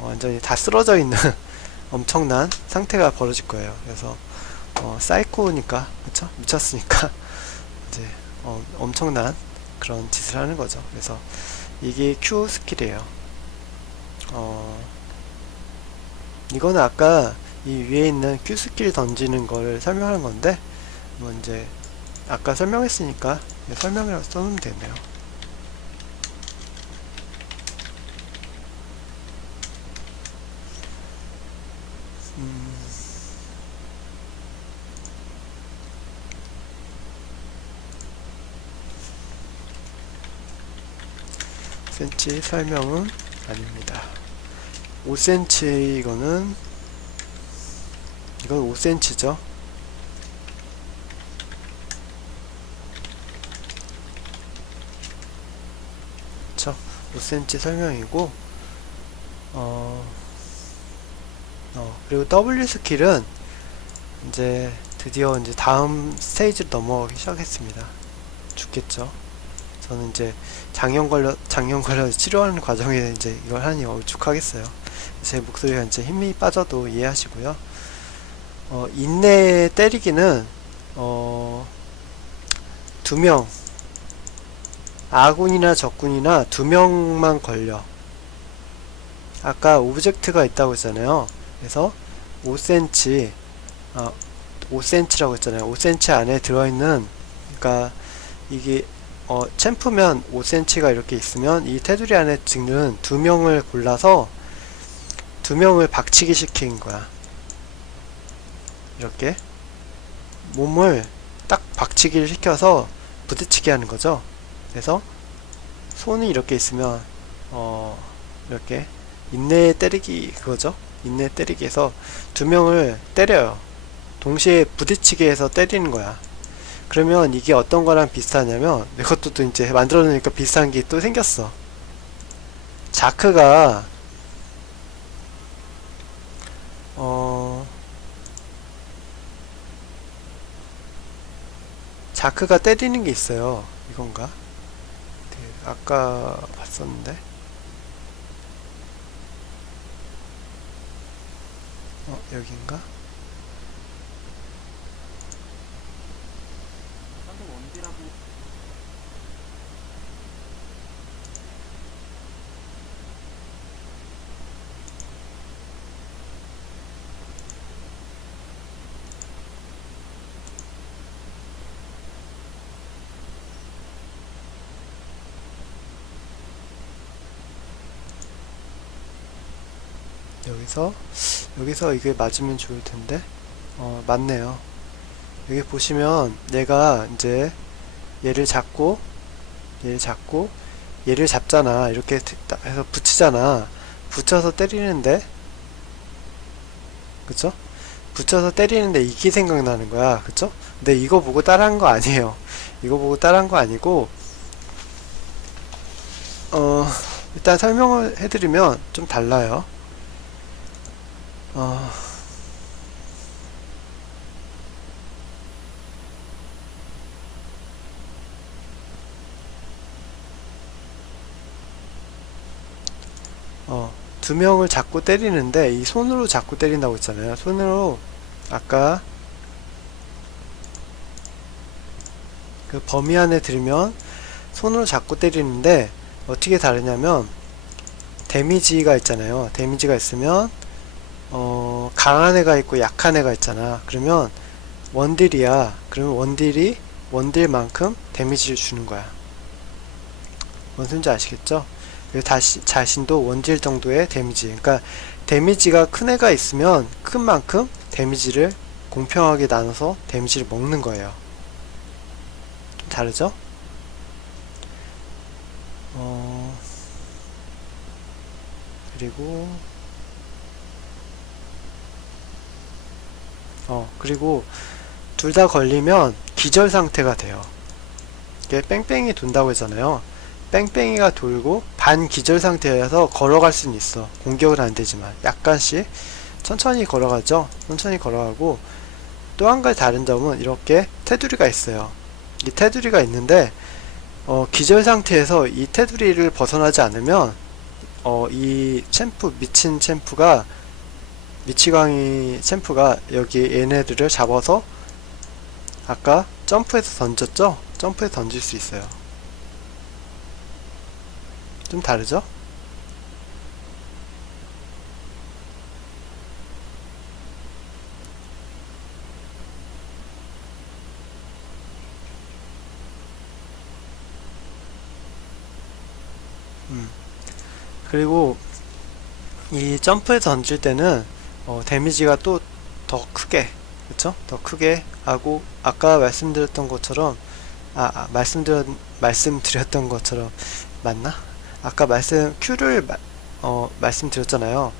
완전히 다 쓰러져 있는 엄청난 상태가 벌어질 거예요. 그래서 사이코니까, 그쵸? 미쳤으니까 이제 엄청난 그런 짓을 하는 거죠. 그래서 이게 Q 스킬이에요. 이거는 아까 이 위에 있는 Q 스킬 던지는 걸 설명하는 건데, 뭐 이제 아까 설명했으니까 설명이라고 써놓으면 되네요. cm 설명은 아닙니다. 5cm 이건 5cm죠. 그쵸? 5cm 설명이고, 그리고 W 스킬은 이제 드디어 이제 다음 스테이지로 넘어가기 시작했습니다. 죽겠죠. 저는 이제 장염 걸려 치료하는 과정에 이제 이걸 하니 울쭉하겠어요. 제 목소리가 이제 힘이 빠져도 이해하시고요. 인내 때리기는 2명 아군이나 적군이나 2명만 걸려. 아까 오브젝트가 있다고 했잖아요. 그래서 5cm, 5cm라고 했잖아요. 5cm 안에 들어있는, 그러니까 이게 챔프면 5cm가 이렇게 있으면 이 테두리 안에 찍는 2명을 골라서 2명을 박치기 시킨 거야. 이렇게 몸을 딱 박치기를 시켜서 부딪히게 하는 거죠. 그래서 손이 이렇게 있으면 이렇게 인내 때리기, 그거죠. 인내 때리기 해서 2명을 때려요. 동시에 부딪히게 해서 때리는 거야. 그러면 이게 어떤 거랑 비슷하냐면, 이것도 또 이제 만들어 놓으니까 비슷한 게 또 생겼어. 자크가 자크가 때리는 게 있어요. 이건가? 아까 봤었는데. 여긴가? 여기서 이게 맞으면 좋을 텐데. 맞네요. 여기 보시면 내가 이제 얘를 잡고 얘를 잡잖아. 이렇게 해서 붙이잖아. 붙여서 때리는데, 그쵸? 붙여서 때리는데 이게 생각나는 거야. 그쵸? 근데 이거 보고 따라한 거 아니에요. 이거 보고 따라한 거 아니고, 일단 설명을 해드리면 좀 달라요. 두 명을 잡고 때리는데 이 손으로 잡고 때린다고 했잖아요. 손으로 아까 그 범위 안에 들면 손으로 잡고 때리는데 어떻게 다르냐면 데미지가 있잖아요. 데미지가 있으면 강한 애가 있고 약한 애가 있잖아. 그러면 원딜이야. 그러면 원딜이 원딜만큼 데미지를 주는 거야. 뭔 소린지 아시겠죠? 자신도 원딜 정도의 데미지, 그러니까 데미지가 큰 애가 있으면 큰 만큼 데미지를 공평하게 나눠서 데미지를 먹는 거예요. 좀 다르죠? 그리고 둘 다 걸리면 기절 상태가 돼요. 이게 뺑뺑이 돈다고 했잖아요. 뺑뺑이가 돌고 반 기절 상태여서 걸어갈 수는 있어. 공격은 안 되지만 약간씩 천천히 걸어가죠. 천천히 걸어가고 또 한 가지 다른 점은 이렇게 테두리가 있어요. 이 테두리가 있는데 기절 상태에서 이 테두리를 벗어나지 않으면 이 미치광이 챔프가 여기 얘네들을 잡아서 아까 점프해서 던졌죠? 점프해서 던질 수 있어요. 좀 다르죠? 그리고 이 점프해서 던질 때는 데미지가 또 더 크게, 그쵸? 더 크게 하고 아까 말씀드렸던 것처럼 말씀드렸던 것처럼 맞나? 아까 Q를 말씀드렸잖아요.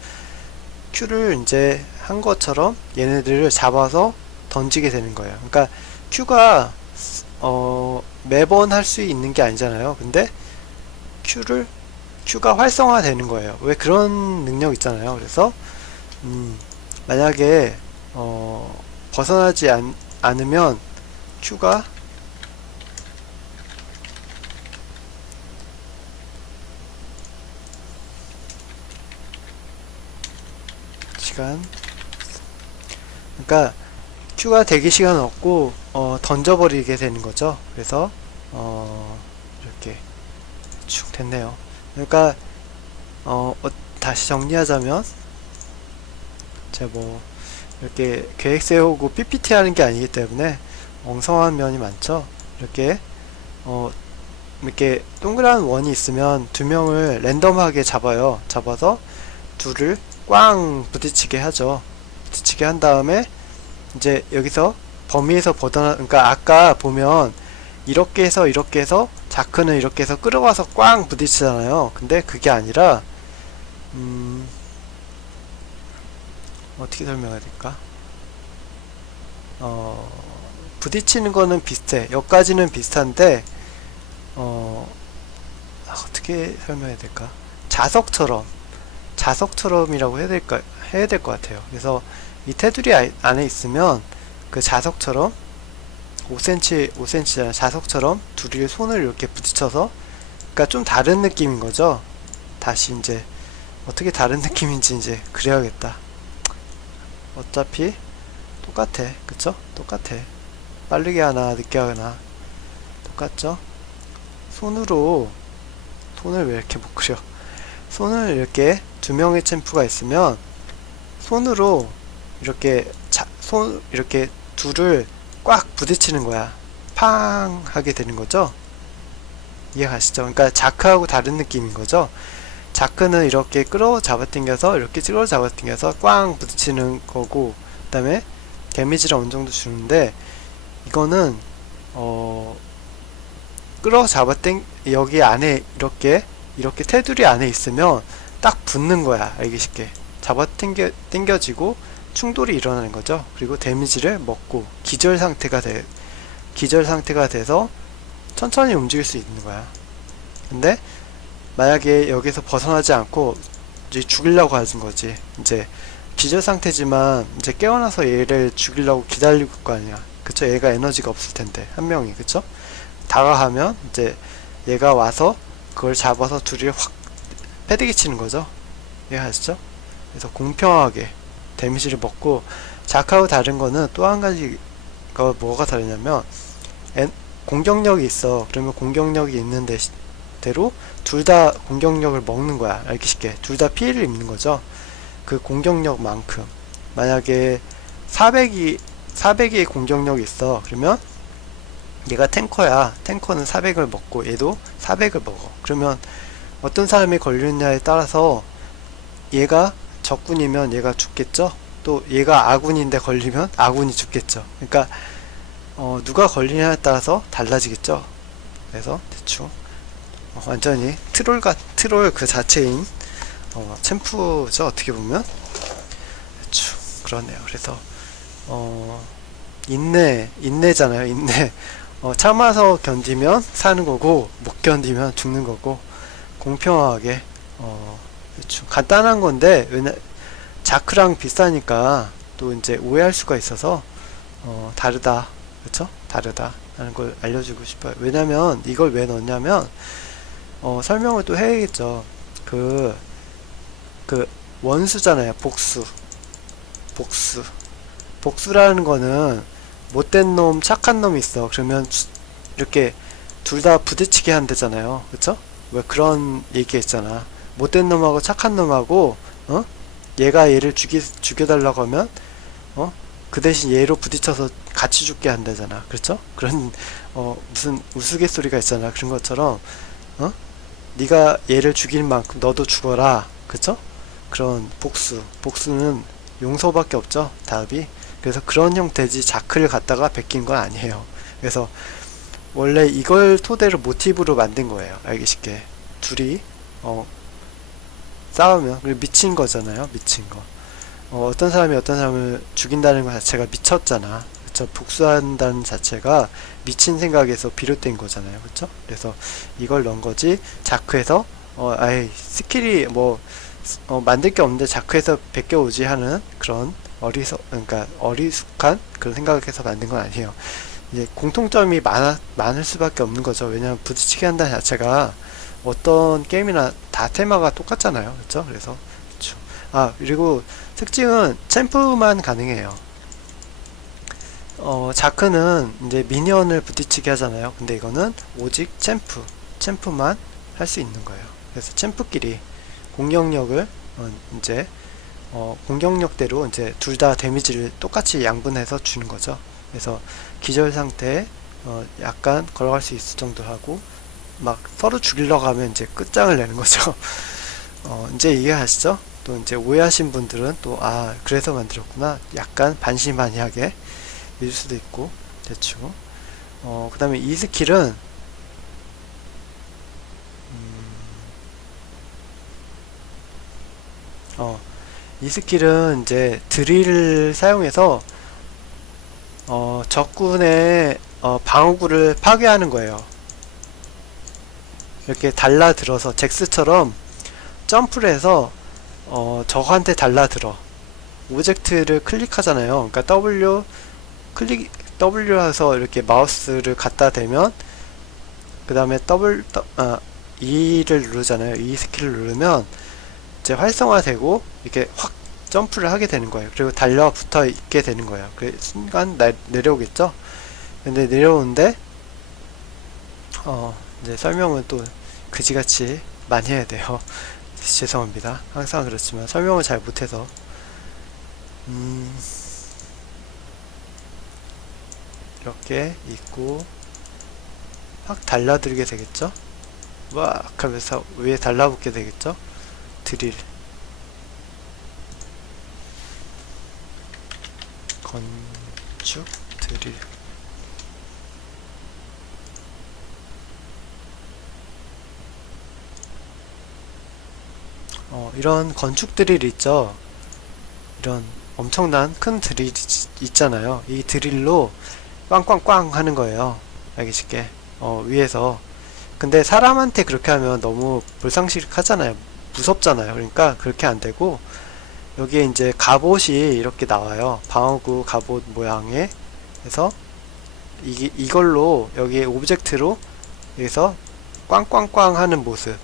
Q를 이제 한 것처럼 얘네들을 잡아서 던지게 되는 거예요. 그러니까 Q가 매번 할 수 있는 게 아니잖아요. 근데 Q가 활성화되는 거예요. 왜 그런 능력 있잖아요. 그래서 만약에 벗어나지 않으면 Q가 그러니까 Q가 대기 시간 없고 던져버리게 되는 거죠. 그래서 이렇게 대충 됐네요. 그러니까 다시 정리하자면 제가 뭐 이렇게 계획 세우고 PPT 하는 게 아니기 때문에 엉성한 면이 많죠. 이렇게 이렇게 동그란 원이 있으면 두 명을 랜덤하게 잡아요. 잡아서 둘을 꽝 부딪히게 하죠. 부딪히게 한 다음에 이제 여기서 범위에서 벗어나, 그러니까 아까 보면 이렇게 해서 자크는 이렇게 해서 끌어와서 꽝 부딪히잖아요. 근데 그게 아니라 어떻게 설명해야 될까? 부딪히는 거는 비슷해. 여기까지는 비슷한데 어떻게 설명해야 될까? 자석처럼이라고 해야 될 것 같아요. 그래서 이 테두리 안에 있으면 그 자석처럼 5cm잖아. 자석처럼 둘이 손을 이렇게 부딪혀서, 그러니까 좀 다른 느낌인 거죠. 다시 이제 어떻게 다른 느낌인지 이제 그려야겠다. 어차피 똑같아. 그쵸? 똑같아. 빠르게 하나 늦게 하나 똑같죠? 손을 왜 이렇게 못 그려? 손을 이렇게 두 명의 챔프가 있으면 손으로 이렇게 이렇게 둘을 꽉 부딪히는 거야. 팡 하게 되는 거죠. 이해가시죠? 그러니까 자크하고 다른 느낌인 거죠. 자크는 이렇게 끌어 잡아당겨서 이렇게 끌어 잡아당겨서 꽝 부딪히는 거고, 그 다음에 데미지를 어느 정도 주는데, 이거는 끌어 여기 안에 이렇게 테두리 안에 있으면 딱 붙는 거야. 알기 쉽게 당겨지고 충돌이 일어나는 거죠. 그리고 데미지를 먹고 기절 상태가 돼서 천천히 움직일 수 있는 거야. 근데 만약에 여기서 벗어나지 않고 이제 죽이려고 하는 거지. 이제 기절 상태지만 이제 깨어나서 얘를 죽이려고 기다릴 거 아니야. 그쵸? 얘가 에너지가 없을 텐데 한 명이. 그쵸? 다가가면 이제 얘가 와서 그걸 잡아서 둘이 확 패대기 치는 거죠. 이해하시죠? 그래서 공평하게 데미지를 먹고, 자크하고 다른 거는 또 한 가지가 뭐가 다르냐면 공격력이 있어. 그러면 공격력이 있는 대로 둘 다 공격력을 먹는 거야. 알기 쉽게 둘 다 피해를 입는 거죠. 그 공격력만큼. 만약에 400이 공격력이 있어. 그러면 얘가 탱커야. 탱커는 400을 먹고 얘도 400을 먹어. 그러면 어떤 사람이 걸리느냐에 따라서 얘가 적군이면 얘가 죽겠죠. 또 얘가 아군인데 걸리면 아군이 죽겠죠. 그러니까 누가 걸리냐에 따라서 달라지겠죠. 그래서 대충 완전히 트롤 그 자체인 챔프죠. 어떻게 보면 대충 그러네요. 그래서 인내잖아요. 인내. 참아서 견디면 사는 거고, 못 견디면 죽는 거고, 공평하게 대충 간단한 건데, 자크랑 비슷하니까 또 이제 오해할 수가 있어서 다르다. 그쵸? 다르다 라는 걸 알려주고 싶어요. 왜냐면 이걸 왜 넣냐면 설명을 또 해야겠죠. 그 원수잖아요. 복수라는 거는 못된 놈, 착한 놈이 있어. 그러면 이렇게 둘 다 부딪히게 한대잖아요. 그쵸? 왜 그런 얘기 했잖아. 못된 놈하고 착한 놈하고 얘가 얘를 죽여달라고 하면 그 대신 얘로 부딪혀서 같이 죽게 한다잖아. 그렇죠? 그런 무슨 우스갯소리가 있잖아. 그런 것처럼 네가 얘를 죽일 만큼 너도 죽어라. 그쵸? 그런 복수는 용서밖에 없죠. 답이. 그래서 그런 형태지 자크를 갖다가 베낀 건 아니에요. 그래서 원래 이걸 토대로 모티브로 만든 거예요. 알기 쉽게. 둘이 싸우면 미친 거잖아요. 미친 거. 어떤 사람이 어떤 사람을 죽인다는 것 자체가 미쳤잖아. 그쵸? 복수한다는 자체가 미친 생각에서 비롯된 거잖아요. 그쵸? 그래서 이걸 넣은 거지. 자크에서 아이 스킬이 만들 게 없는데 자크에서 베껴오지 하는 그런 그러니까 어리숙한 그런 생각에서 만든 건 아니에요. 이제 공통점이 많을 수밖에 없는 거죠. 왜냐면 부딪히게 한다는 자체가 어떤 게임이나 다 테마가 똑같잖아요. 그쵸? 그래서 그쵸. 그리고 특징은 챔프만 가능해요. 자크는 이제 미니언을 부딪히게 하잖아요. 근데 이거는 오직 챔프만 할 수 있는 거예요. 그래서 챔프끼리 공격력을 이제 공격력대로 이제 둘 다 데미지를 똑같이 양분해서 주는 거죠. 그래서 기절 상태에 약간 걸어갈 수 있을 정도 하고 막 서로 죽이려고 하면 이제 끝장을 내는 거죠. 이제 이해하시죠? 또 이제 오해하신 분들은 또 그래서 만들었구나 약간 반신반의하게 믿을 수도 있고 대충. 그 다음에 이 스킬은 이 스킬은 이제 드릴을 사용해서 적군의 방어구를 파괴하는 거예요. 이렇게 달라들어서 잭스처럼 점프를 해서 적한테 달라들어. 오브젝트를 클릭하잖아요. 그러니까 W 해서 이렇게 마우스를 갖다 대면 그 다음에 E를 누르잖아요. E 스킬을 누르면 이제 활성화되고 이렇게 확 점프를 하게 되는 거예요. 그리고 달려붙어 있게 되는 거예요. 그 순간 내려오겠죠? 근데 내려오는데 이제 설명은 또 그지같이 많이 해야 돼요. 죄송합니다. 항상 그렇지만 설명을 잘 못해서 이렇게 있고 확 달라들게 되겠죠? 막 하면서 위에 달라붙게 되겠죠? 드릴 건축 드릴 이런 건축 드릴 있죠? 이런 엄청난 큰 드릴 있잖아요. 이 드릴로 꽝꽝꽝 하는 거예요. 알기 쉽게 위에서. 근데 사람한테 그렇게 하면 너무 불상식 하잖아요. 무섭잖아요. 그러니까 그렇게 안 되고 여기에 이제 갑옷이 이렇게 나와요. 방어구 갑옷 모양의. 그래서 이걸로 여기 오브젝트로 여기서 꽝꽝꽝 하는 모습.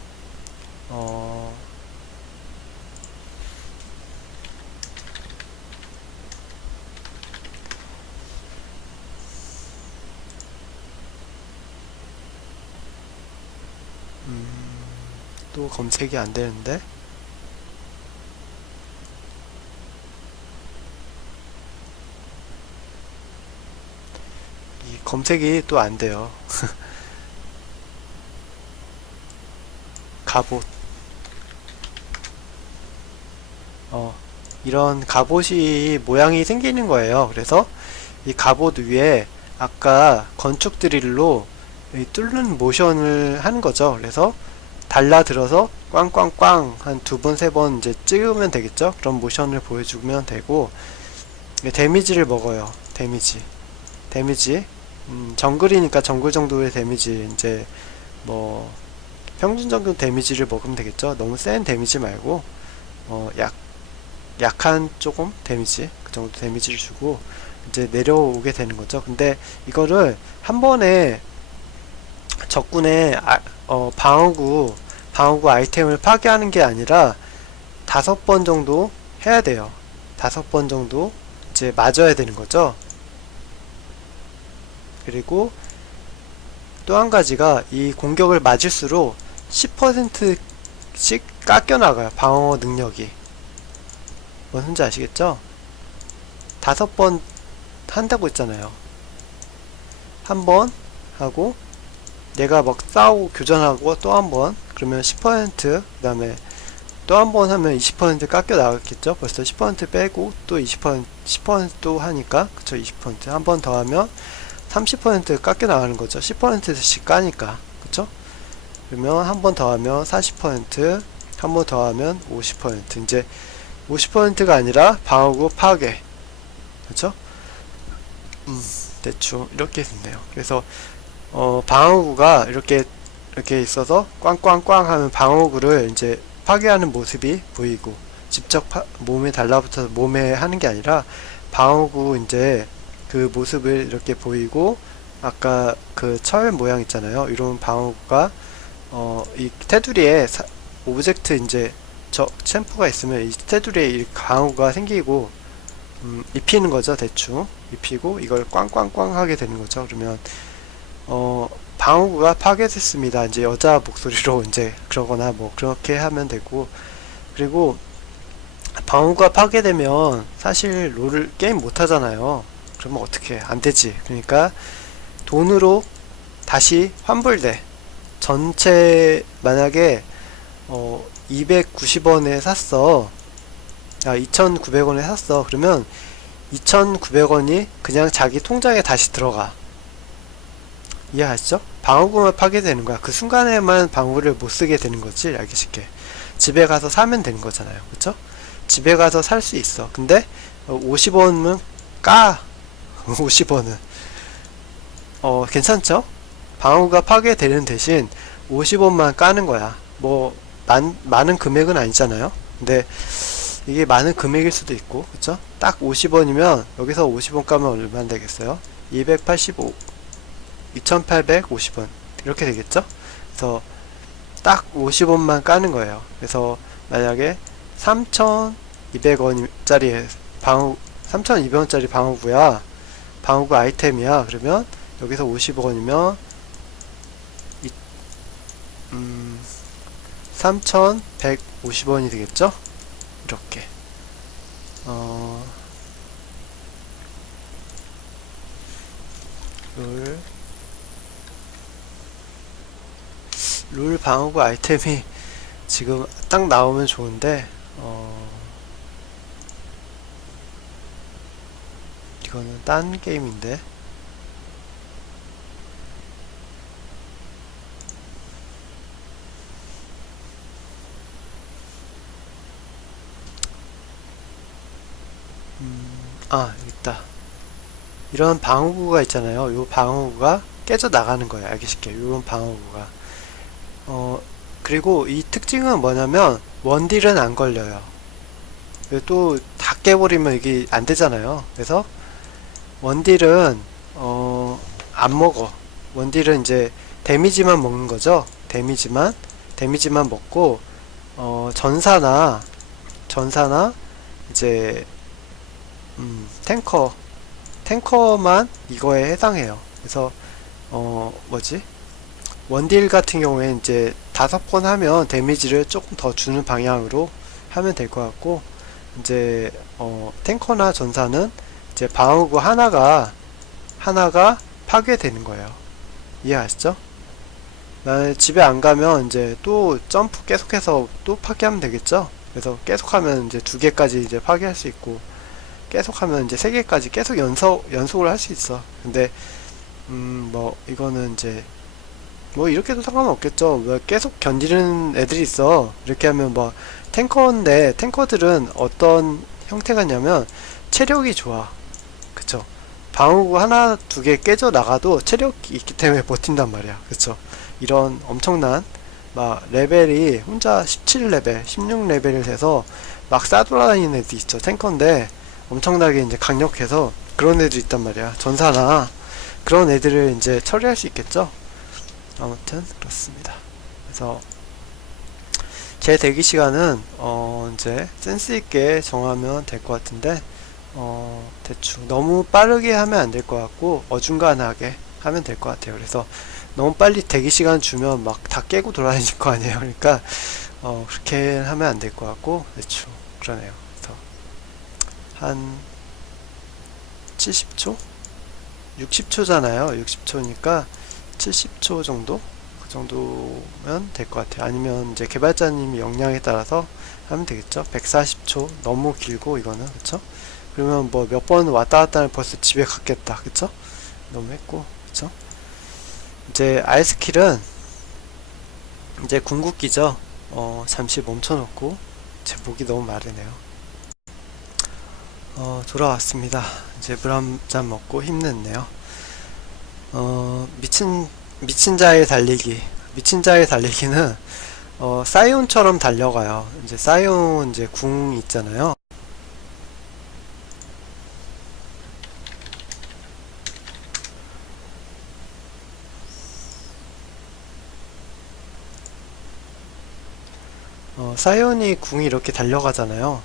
또 검색이 안 되는데. 이 검색이 또 안 돼요. 갑옷. 이런 갑옷이 모양이 생기는 거예요. 그래서 이 갑옷 위에 아까 건축 드릴로 뚫는 모션을 하는 거죠. 그래서 달라들어서 꽝꽝꽝 한 두 번, 세 번 이제 찍으면 되겠죠? 그런 모션을 보여주면 되고, 데미지를 먹어요. 데미지. 정글이니까 정글 정도의 데미지, 이제, 뭐, 평균 정도 데미지를 먹으면 되겠죠? 너무 센 데미지 말고, 약한 조금 데미지, 그 정도 데미지를 주고, 이제 내려오게 되는 거죠. 근데 이거를 한 번에 적군의 방어구 아이템을 파괴하는 게 아니라 5번 정도 해야 돼요. 5번 정도 이제 맞아야 되는 거죠. 그리고 또 한 가지가 이 공격을 맞을수록 10%씩 깎여 나가요. 방어 능력이. 뭔지 아시겠죠? 5번 한다고 했잖아요. 한 번 하고 내가 막 싸우고 교전하고 또 한 번 그러면 10% 그 다음에 또 한 번 하면 20% 깎여 나갔겠죠. 벌써 10% 빼고 또 10% 또 하니까 그쵸. 20% 한 번 더 하면 30% 깎여 나가는 거죠. 10%씩 까니까 그쵸. 그러면 한 번 더 하면 40% 한 번 더 하면 50% 이제 50%가 아니라 방어구 파괴 그쵸. 대충 이렇게 된대요. 그래서 방어구가 이렇게 있어서 꽝꽝꽝 하면 방어구를 이제 파괴하는 모습이 보이고 직접 몸에 달라붙어서 몸에 하는 게 아니라 방어구 이제 그 모습을 이렇게 보이고 아까 그 철 모양 있잖아요. 이런 방어구가 이 테두리에 오브젝트 이제 챔프가 있으면 이 테두리에 이 방어구가 생기고 입히는 거죠. 대충 입히고 이걸 꽝꽝꽝 하게 되는 거죠. 그러면 방어구가 파괴됐습니다. 이제 여자 목소리로 이제 그러거나 뭐 그렇게 하면 되고, 그리고 방어구가 파괴되면 사실 롤을 게임 못 하잖아요. 그러면 어떻게 안 되지. 그러니까 돈으로 다시 환불돼. 전체 만약에 290원에 샀어. 2,900원에 샀어. 그러면 2,900원이 그냥 자기 통장에 다시 들어가. 이해하시죠? 방어구만 파괴되는 거야. 그 순간에만 방어구를 못 쓰게 되는 거지. 알기 쉽게. 집에 가서 사면 되는 거잖아요. 그쵸? 집에 가서 살 수 있어. 근데 50원은 까. 50원은 괜찮죠? 방어구가 파괴되는 대신 50원만 까는 거야. 뭐 많은 금액은 아니잖아요. 근데 이게 많은 금액일 수도 있고, 그쵸? 딱 50원이면 여기서 50원 까면 얼마 되겠어요? 285, 2850원 이렇게 되겠죠? 그래서 딱 50원만 까는 거예요. 그래서 만약에 3200원짜리 3200원짜리 방어구야. 방어구 아이템이야. 그러면 여기서 50원이면 3150원이 되겠죠? 이렇게 룰 방어구 아이템이 지금 딱 나오면 좋은데 이거는 딴 게임인데. 여기 있다. 이런 방어구가 있잖아요. 요 방어구가 깨져 나가는 거예요. 알기 쉽게. 요런 방어구가. 그리고 이 특징은 뭐냐면 원딜은 안 걸려요. 또 다 깨버리면 이게 안 되잖아요. 그래서 원딜은 안 먹어. 원딜은 이제 데미지만 먹는 거죠. 데미지만 먹고 전사나 이제 탱커만 이거에 해당해요. 그래서 뭐지? 원딜 같은 경우에 이제 5번 하면 데미지를 조금 더 주는 방향으로 하면 될 것 같고, 이제 탱커나 전사는 이제 방어구 하나가 파괴되는 거예요. 이해하시죠? 나는 집에 안 가면 이제 또 점프 계속해서 또 파괴하면 되겠죠? 그래서 계속하면 이제 2개까지 이제 파괴할 수 있고, 계속하면 이제 3개까지 계속 연속을 할 수 있어. 근데 뭐 이거는 이제 뭐 이렇게도 상관없겠죠. 뭐 계속 견디는 애들이 있어. 이렇게 하면 뭐 탱커인데, 탱커들은 어떤 형태가 있냐면 체력이 좋아. 그쵸? 방어구 하나 2개 깨져 나가도 체력이 있기 때문에 버틴단 말이야. 그쵸? 이런 엄청난 막 레벨이 혼자 17레벨 16레벨을 돼서 막 싸돌아다니는 애들 있죠. 탱커인데 엄청나게 이제 강력해서 그런 애들 있단 말이야. 전사나 그런 애들을 이제 처리할 수 있겠죠. 아무튼 그렇습니다. 그래서 제 대기 시간은 이제 센스 있게 정하면 될 것 같은데, 대충 너무 빠르게 하면 안 될 것 같고 어중간하게 하면 될 것 같아요. 그래서 너무 빨리 대기 시간 주면 막 다 깨고 돌아다닐 거 아니에요. 그러니까 그렇게 하면 안 될 것 같고 대충 그러네요. 그래서 한 70초? 60초잖아요. 60초니까 70초 정도? 그 정도면 될 것 같아요. 아니면 이제 개발자님이 역량에 따라서 하면 되겠죠. 140초 너무 길고 이거는, 그쵸? 그러면 뭐 몇 번 왔다 갔다 하면 벌써 집에 갔겠다. 그쵸? 너무 했고, 그쵸? 이제 알스킬은 이제 궁극기죠. 잠시 멈춰놓고 제 목이 너무 마르네요. 돌아왔습니다. 이제 물 한 잔 먹고 힘냈네요. 미친 자의 달리기. 미친 자의 달리기는 사이온처럼 달려가요. 이제 사이온 이제 궁 있잖아요. 사이온이 궁이 이렇게 달려가잖아요.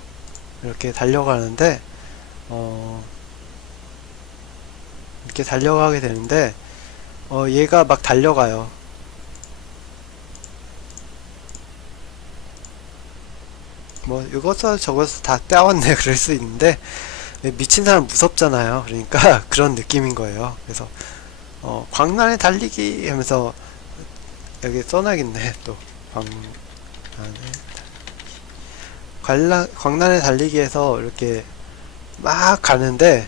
이렇게 달려가는데 이렇게 달려가게 되는데 얘가 막 달려가요. 뭐 이것서 저것서 다 따왔네 그럴 수 있는데 미친 사람 무섭잖아요. 그러니까 그런 느낌인 거예요. 그래서 광란의 달리기 하면서 여기 써놔야겠네. 또 광란의 달리기에서 이렇게 막 가는데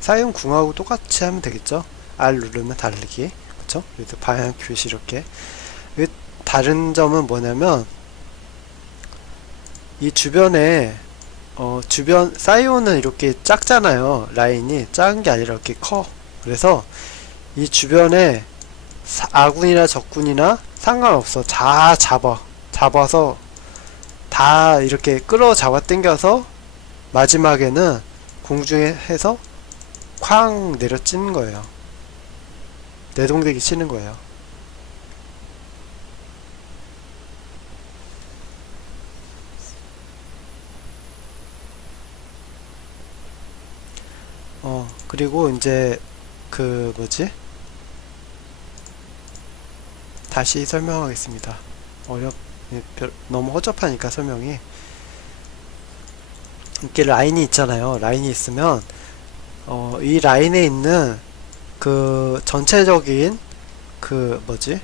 사용 궁하고 똑같이 하면 되겠죠. R 누르면 달리기, 그쵸? 그래서 방향 표시 이렇게. 다른 점은 뭐냐면 이 주변에 주변 사이온은 이렇게 작잖아요. 라인이 작은 게 아니라 이렇게 커. 그래서 이 주변에 아군이나 적군이나 상관없어. 다 잡아서 다 이렇게 끌어 잡아 당겨서 마지막에는 공중에 해서 쾅 내려 찌는 거예요. 내동댕이 치는 거예요. 그리고 이제 그 뭐지? 다시 설명하겠습니다. 너무 허접하니까 설명이. 이렇게 라인이 있잖아요. 라인이 있으면 이 라인에 있는 그 전체적인 그 뭐지?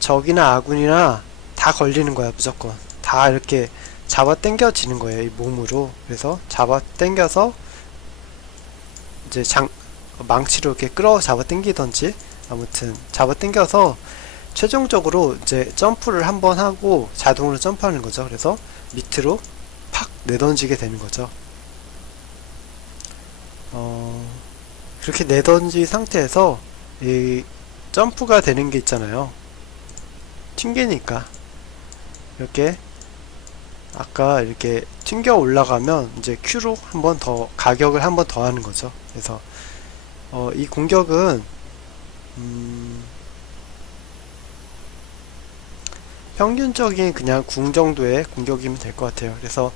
적이나 아군이나 다 걸리는 거야. 무조건 다 이렇게 잡아 당겨지는 거예요. 이 몸으로. 그래서 잡아 당겨서 이제 망치로 이렇게 끌어 잡아 당기던지 아무튼 잡아 당겨서 최종적으로 이제 점프를 한번 하고 자동으로 점프하는 거죠. 그래서 밑으로 팍 내던지게 되는 거죠. 그렇게 내던지 상태에서 이 점프가 되는 게 있잖아요. 튕기니까 이렇게 아까 이렇게 튕겨 올라가면 이제 Q로 한번 더 가격을 한번 더 하는 거죠. 그래서 이 공격은 평균적인 그냥 궁 정도의 공격이면 될 것 같아요. 그래서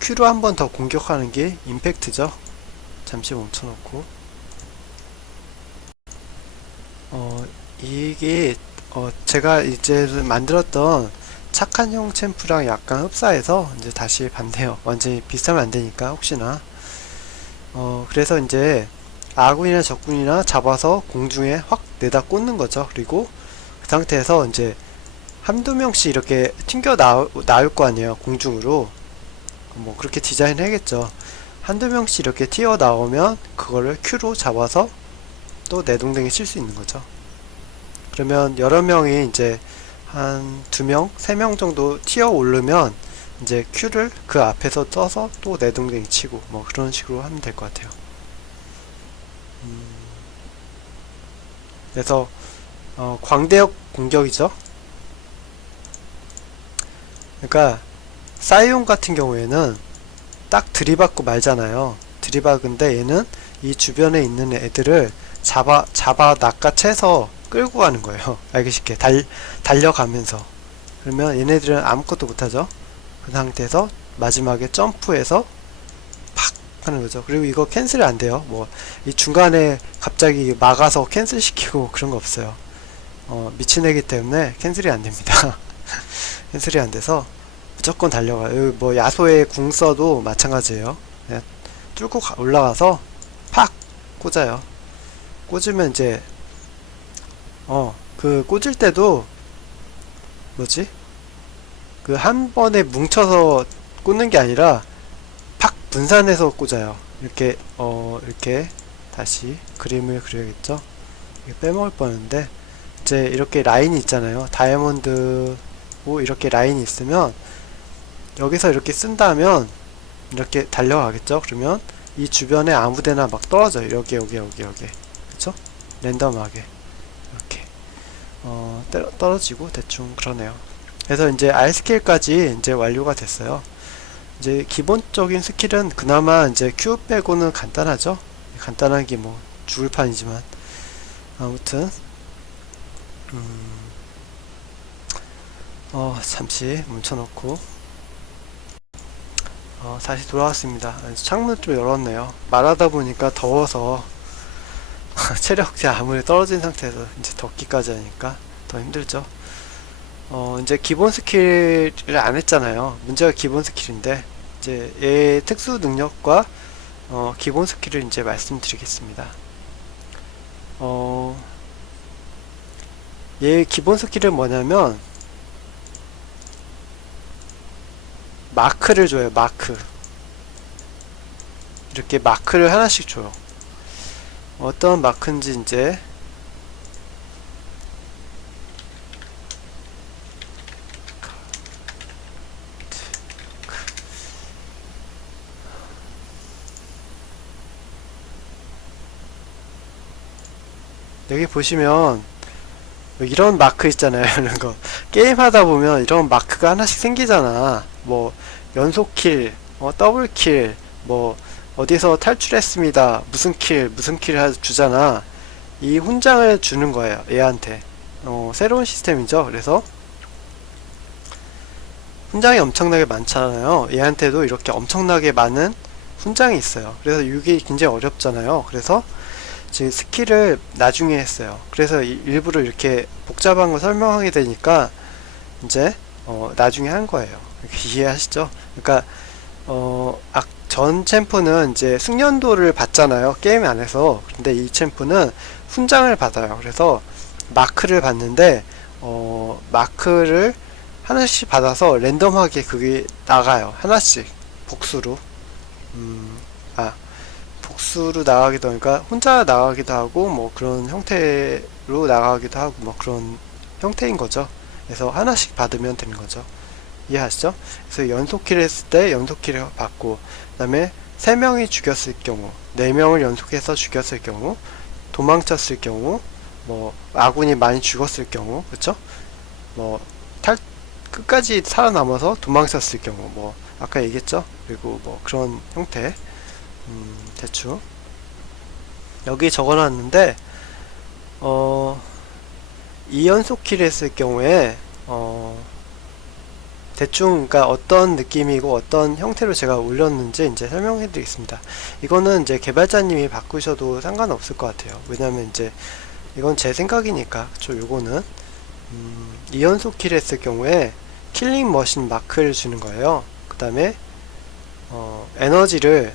Q로 한번 더 공격하는 게 임팩트죠. 잠시 멈춰놓고 이게 제가 이제 만들었던 착한 형 챔프랑 약간 흡사해서 이제 다시 반대요. 완전히 비슷하면 안 되니까 혹시나 그래서 이제 아군이나 적군이나 잡아서 공중에 확 내다 꽂는 거죠. 그리고 그 상태에서 이제 한두 명씩 이렇게 튕겨 나올 거 아니에요. 공중으로. 뭐 그렇게 디자인 해야겠죠. 한두 명씩 이렇게 튀어 나오면 그거를 Q로 잡아서 또 내동댕이 칠 수 있는 거죠. 그러면 여러 명이 이제 한 2명, 3명 정도 튀어 오르면 이제 Q를 그 앞에서 떠서 또 내동댕이 치고 뭐 그런 식으로 하면 될 것 같아요. 그래서 광대역 공격이죠. 그러니까 사이온 같은 경우에는 딱 들이받고 말잖아요. 들이박은데 얘는 이 주변에 있는 애들을 잡아 낚아채서 끌고 가는 거예요. 알기 쉽게 달려가면서. 그러면 얘네들은 아무것도 못하죠. 그 상태에서 마지막에 점프해서 팍 하는 거죠. 그리고 이거 캔슬이 안 돼요. 뭐 이 중간에 갑자기 막아서 캔슬 시키고 그런 거 없어요. 미친 애기 때문에 캔슬이 안 됩니다. 캔슬이 안 돼서 무조건 달려가요. 뭐 야소의 궁 써도 마찬가지예요. 그냥 뚫고 올라가서 팍 꽂아요. 꽂으면 이제 그 꽂을 때도 뭐지? 그 한 번에 뭉쳐서 꽂는 게 아니라 팍 분산해서 꽂아요. 이렇게 이렇게 다시 그림을 그려야겠죠? 이게 빼먹을 뻔했는데 이제 이렇게 라인이 있잖아요. 다이아몬드 뭐 이렇게 라인이 있으면 여기서 이렇게 쓴다면 이렇게 달려가겠죠? 그러면 이 주변에 아무데나 막 떨어져요. 여기 그쵸? 랜덤하게 이렇게 떨어지고 대충 그러네요. 그래서 이제 R 스킬까지 이제 완료가 됐어요. 이제 기본적인 스킬은 그나마 이제 Q 빼고는 간단하죠. 간단한 게 뭐 죽을 판이지만 아무튼 잠시 멈춰놓고 다시 돌아왔습니다. 창문 좀 열었네요. 말하다 보니까 더워서 체력이 아무리 떨어진 상태에서 이제 덮기까지 하니까 더 힘들죠. 이제 기본 스킬을 안 했잖아요. 문제가 기본 스킬인데, 이제 얘의 특수 능력과 기본 스킬을 이제 말씀드리겠습니다. 얘의 기본 스킬은 뭐냐면 마크를 줘요. 마크. 이렇게 마크를 하나씩 줘요. 어떤 마크인지 이제 여기 보시면 이런 마크 있잖아요. 이런 거 게임 하다 보면 이런 마크가 하나씩 생기잖아. 뭐 연속킬, 더블킬, 뭐 어디서 탈출했습니다, 무슨 킬 무슨 킬 주잖아. 이 훈장을 주는 거예요, 얘한테. 새로운 시스템이죠. 그래서 훈장이 엄청나게 많잖아요. 얘한테도 이렇게 엄청나게 많은 훈장이 있어요. 그래서 이게 굉장히 어렵잖아요. 그래서 지금 스킬을 나중에 했어요. 그래서 일부러 이렇게 복잡한 거 설명하게 되니까 이제 나중에 한 거예요. 이렇게 이해하시죠? 그러니까 전 챔프는 이제 숙련도를 받잖아요, 게임 안에서. 근데 이 챔프는 훈장을 받아요. 그래서 마크를 받는데 마크를 하나씩 받아서 랜덤하게 그게 나가요. 하나씩 복수로. 복수로 나가기도 하니까 혼자 나가기도 하고 뭐 그런 형태로 나가기도 하고 뭐 그런 형태인 거죠. 그래서 하나씩 받으면 되는 거죠. 이해하시죠? 그래서 연속킬 했을 때 연속킬을 받고, 그 다음에 3명이 죽였을 경우, 4명을 연속해서 죽였을 경우, 도망쳤을 경우, 뭐 아군이 많이 죽었을 경우, 그쵸? 뭐 끝까지 살아남아서 도망쳤을 경우, 뭐 아까 얘기했죠? 그리고 뭐 그런 형태. 대충 여기 적어놨는데 2연속 킬 했을 경우에 대충 그러니까 어떤 느낌이고 어떤 형태로 제가 올렸는지 이제 설명해 드리겠습니다. 이거는 이제 개발자님이 바꾸셔도 상관없을 것 같아요. 왜냐면 이제 이건 제 생각이니까. 요거는 2연속 킬 했을 경우에 킬링 머신 마크를 주는 거예요. 그 다음에 에너지를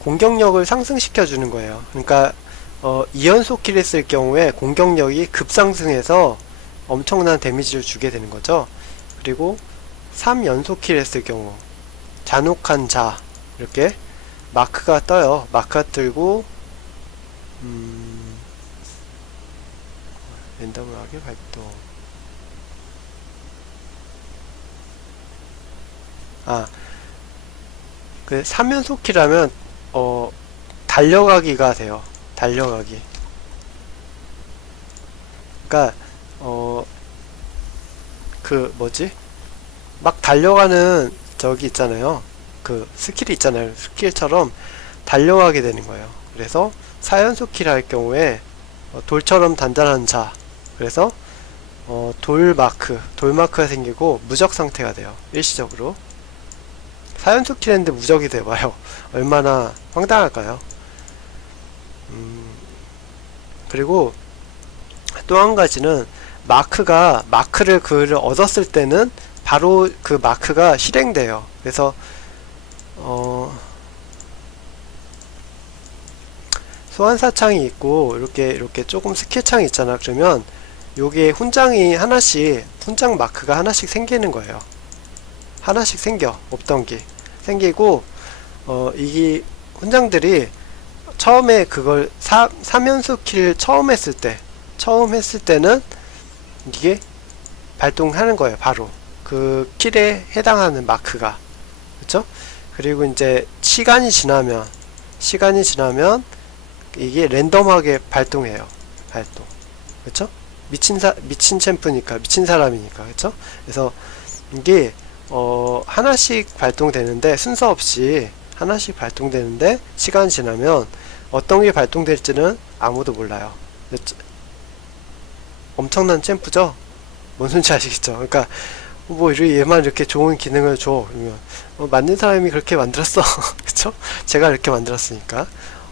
공격력을 상승시켜 주는 거예요. 그러니까 2연속 킬 했을 경우에 공격력이 급상승해서 엄청난 데미지를 주게 되는 거죠. 그리고 3연속 킬 했을 경우 잔혹한 자, 이렇게 마크가 떠요. 마크가 뜨고 랜덤하게 발동. 그 3연속 킬하면 달려가기가 돼요. 달려가기. 그러니까 그 뭐지? 막 달려가는 저기 있잖아요. 그 스킬이 있잖아요. 스킬처럼 달려가게 되는 거예요. 그래서 4연속 킬 할 경우에 돌처럼 단단한 자. 그래서 돌 마크가 생기고 무적 상태가 돼요. 일시적으로. 4연속 킬 했는데 무적이 돼봐요. 얼마나 황당할까요? 그리고 또 한 가지는 마크를 그를 얻었을 때는 바로 그 마크가 실행돼요. 그래서 소환사 창이 있고 이렇게 조금 스킬 창이 있잖아. 그러면 요게 훈장이 하나씩, 훈장 마크가 하나씩 생기는 거예요. 하나씩 생겨. 없던 게 생기고, 이게 훈장들이 처음에 그걸 3연속 킬 처음 했을 때는 이게 발동하는 거예요. 바로 그 킬에 해당하는 마크가. 그쵸? 그리고 이제 시간이 지나면 이게 랜덤하게 발동해요. 발동. 그쵸? 미친 챔프니까, 미친 사람이니까. 그쵸? 그래서 이게 하나씩 발동되는데, 순서 없이 하나씩 발동되는데, 시간이 지나면 어떤 게 발동될지는 아무도 몰라요. 엄청난 챔프죠? 뭔 소리인지 아시겠죠? 그러니까 뭐 이렇게 얘만 이렇게 좋은 기능을 줘. 그러면 만든 사람이 그렇게 만들었어. 그쵸? 제가 이렇게 만들었으니까.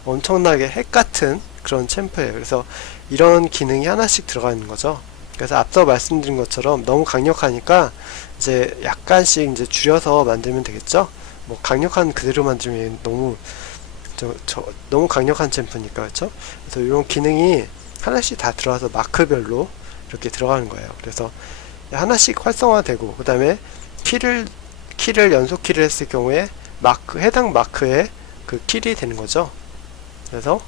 엄청나게 핵 같은 그런 챔프예요. 그래서 이런 기능이 하나씩 들어가 있는 거죠. 그래서 앞서 말씀드린 것처럼 너무 강력하니까 이제 약간씩 이제 줄여서 만들면 되겠죠? 뭐 강력한 그대로 만들면 너무 너무 강력한 챔프니까. 그렇죠? 그래서 이런 기능이 하나씩 다 들어와서 마크별로 이렇게 들어가는 거예요. 그래서 하나씩 활성화되고, 그 다음에 키를 연속 키를 했을 경우에 해당 마크에 그 킬이 되는 거죠. 그래서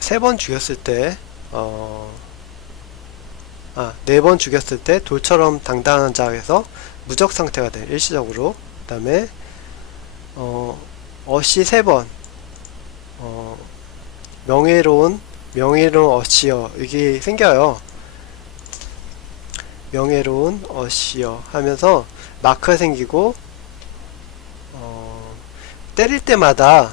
3번 죽였을 때 4번 죽였을 때 돌처럼 당당한 자에서 무적 상태가 돼, 일시적으로. 그 다음에 어시 3번 명예로운 어시어 이게 생겨요. 명예로운 어시어 하면서 마크가 생기고, 때릴 때마다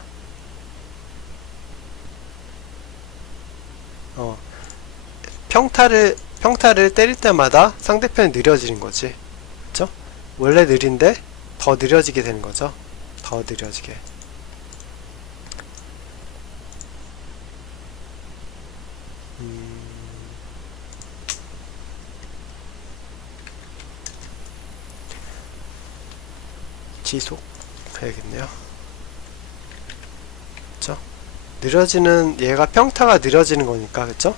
평타를 때릴 때마다 상대편이 느려지는 거지. 그쵸? 원래 느린데 더 느려지게 되는 거죠. 더 느려지게. 지속 해야겠네요. 그쵸? 느려지는, 얘가 평타가 느려지는 거니까. 그쵸?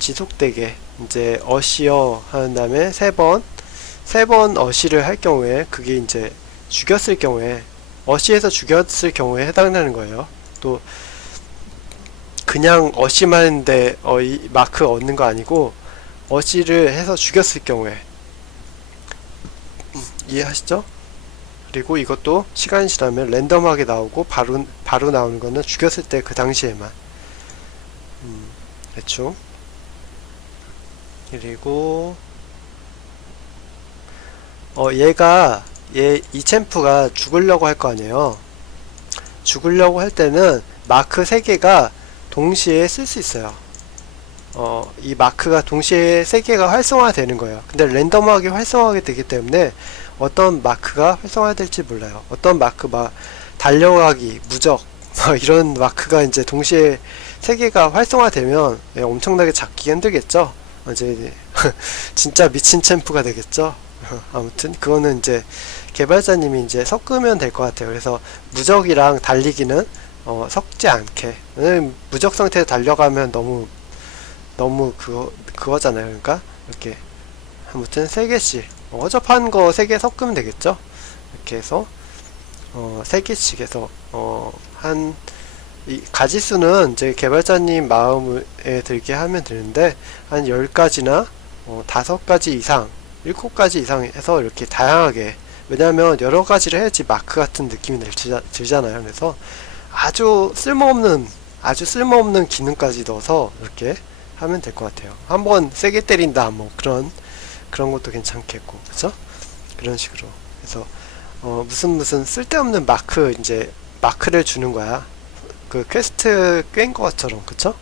지속되게 이제 어시어 한 다음에 3번 어시를 할 경우에, 그게 이제 죽였을 경우에, 어시에서 죽였을 경우에 해당되는 거예요. 또 그냥 어시만 했는데 이 마크 얻는 거 아니고, 어시를 해서 죽였을 경우에. 이해하시죠? 그리고 이것도 시간이 지나면 랜덤하게 나오고 바로 나오는 거는 죽였을 때 그 당시에만. 대충. 그리고 이 챔프가 죽으려고 할 거 아니에요. 죽으려고 할 때는 마크 3개가 동시에 쓸 수 있어요. 이 마크가 동시에 3개가 활성화 되는 거예요. 근데 랜덤하게 활성화하게 되기 때문에 어떤 마크가 활성화될지 몰라요. 어떤 마크, 달려가기, 무적, 이런 마크가 이제 동시에 3개가 활성화되면 엄청나게 잡기 힘들겠죠. 이제 진짜 미친 챔프가 되겠죠. 아무튼 그거는 이제 개발자님이 이제 섞으면 될 것 같아요. 그래서 무적이랑 달리기는 섞지 않게. 왜냐면 무적 상태에 달려가면 너무 그거잖아요. 그러니까 이렇게 아무튼 3개씩 어접한 거 3개 섞으면 되겠죠. 이렇게 해서 3개씩 해서 이 가지수는 이제 개발자님 마음에 들게 하면 되는데, 한 10가지나 5가지 이상, 7가지 이상 해서 이렇게 다양하게. 왜냐하면 여러 가지를 해야지 마크 같은 느낌이 들잖아요. 그래서 아주 쓸모없는 기능까지 넣어서 이렇게 하면 될 것 같아요. 한번 세게 때린다, 뭐 그런 것도 괜찮겠고, 그쵸? 그런 식으로. 그래서 무슨 쓸데없는 이제 마크를 주는 거야. 그 퀘스트 깬 것처럼. 그쵸?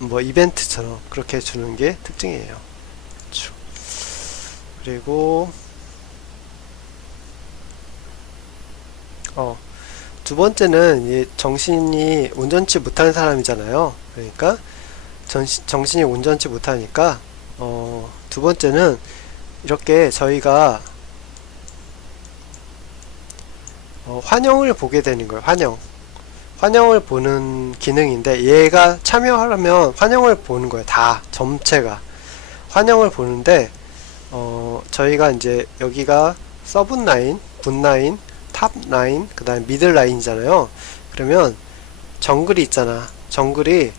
뭐 이벤트처럼 그렇게 주는 게 특징이에요. 그쵸? 그리고 두 번째는 정신이 온전치 못한 사람이잖아요. 그러니까 정신이 온전치 못하니까 두 번째는 이렇게 저희가 환영을 보게 되는 거예요. 환영을 보는 기능인데, 얘가 참여하려면 환영을 보는 거예요. 다 전체가 환영을 보는데, 저희가 이제 여기가 서브 라인, 분 라인, 탑 라인, 그 다음에 미들 라인이잖아요. 그러면 정글이 있잖아. 정글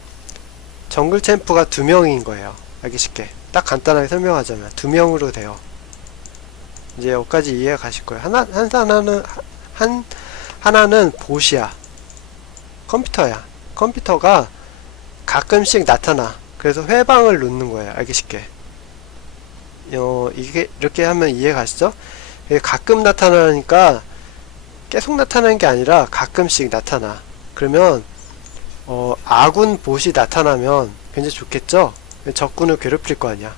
챔프가 2명인 거예요. 알기 쉽게 딱 간단하게 설명하자면 2명으로 돼요. 이제 여기까지 이해가 가실 거예요. 하나는 보시야. 컴퓨터야. 컴퓨터가 가끔씩 나타나. 그래서 회방을 놓는 거예요. 알기 쉽게. 이게 이렇게 하면 이해 가시죠? 가끔 나타나니까 계속 나타나는 게 아니라 가끔씩 나타나. 그러면 아군 봇이 나타나면 굉장히 좋겠죠? 적군을 괴롭힐 거 아니야.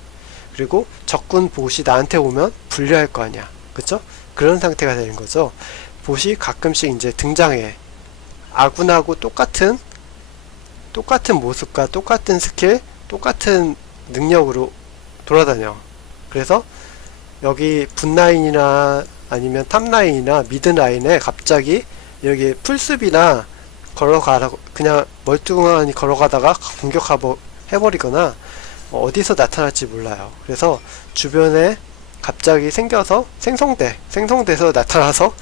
그리고 적군 봇이 나한테 오면 불리할 거 아니야. 그쵸? 그런 상태가 되는 거죠. 봇이 가끔씩 이제 등장해. 아군하고 똑같은 모습과 똑같은 스킬, 똑같은 능력으로 돌아다녀. 그래서 여기 붓라인이나 아니면 탑라인이나 미드라인에 갑자기 여기 풀숲이나 걸어가라고 그냥 멀뚱하니 걸어가다가 공격하고 해버리거나 어디서 나타날지 몰라요. 그래서 주변에 갑자기 생겨서 생성돼서 나타나서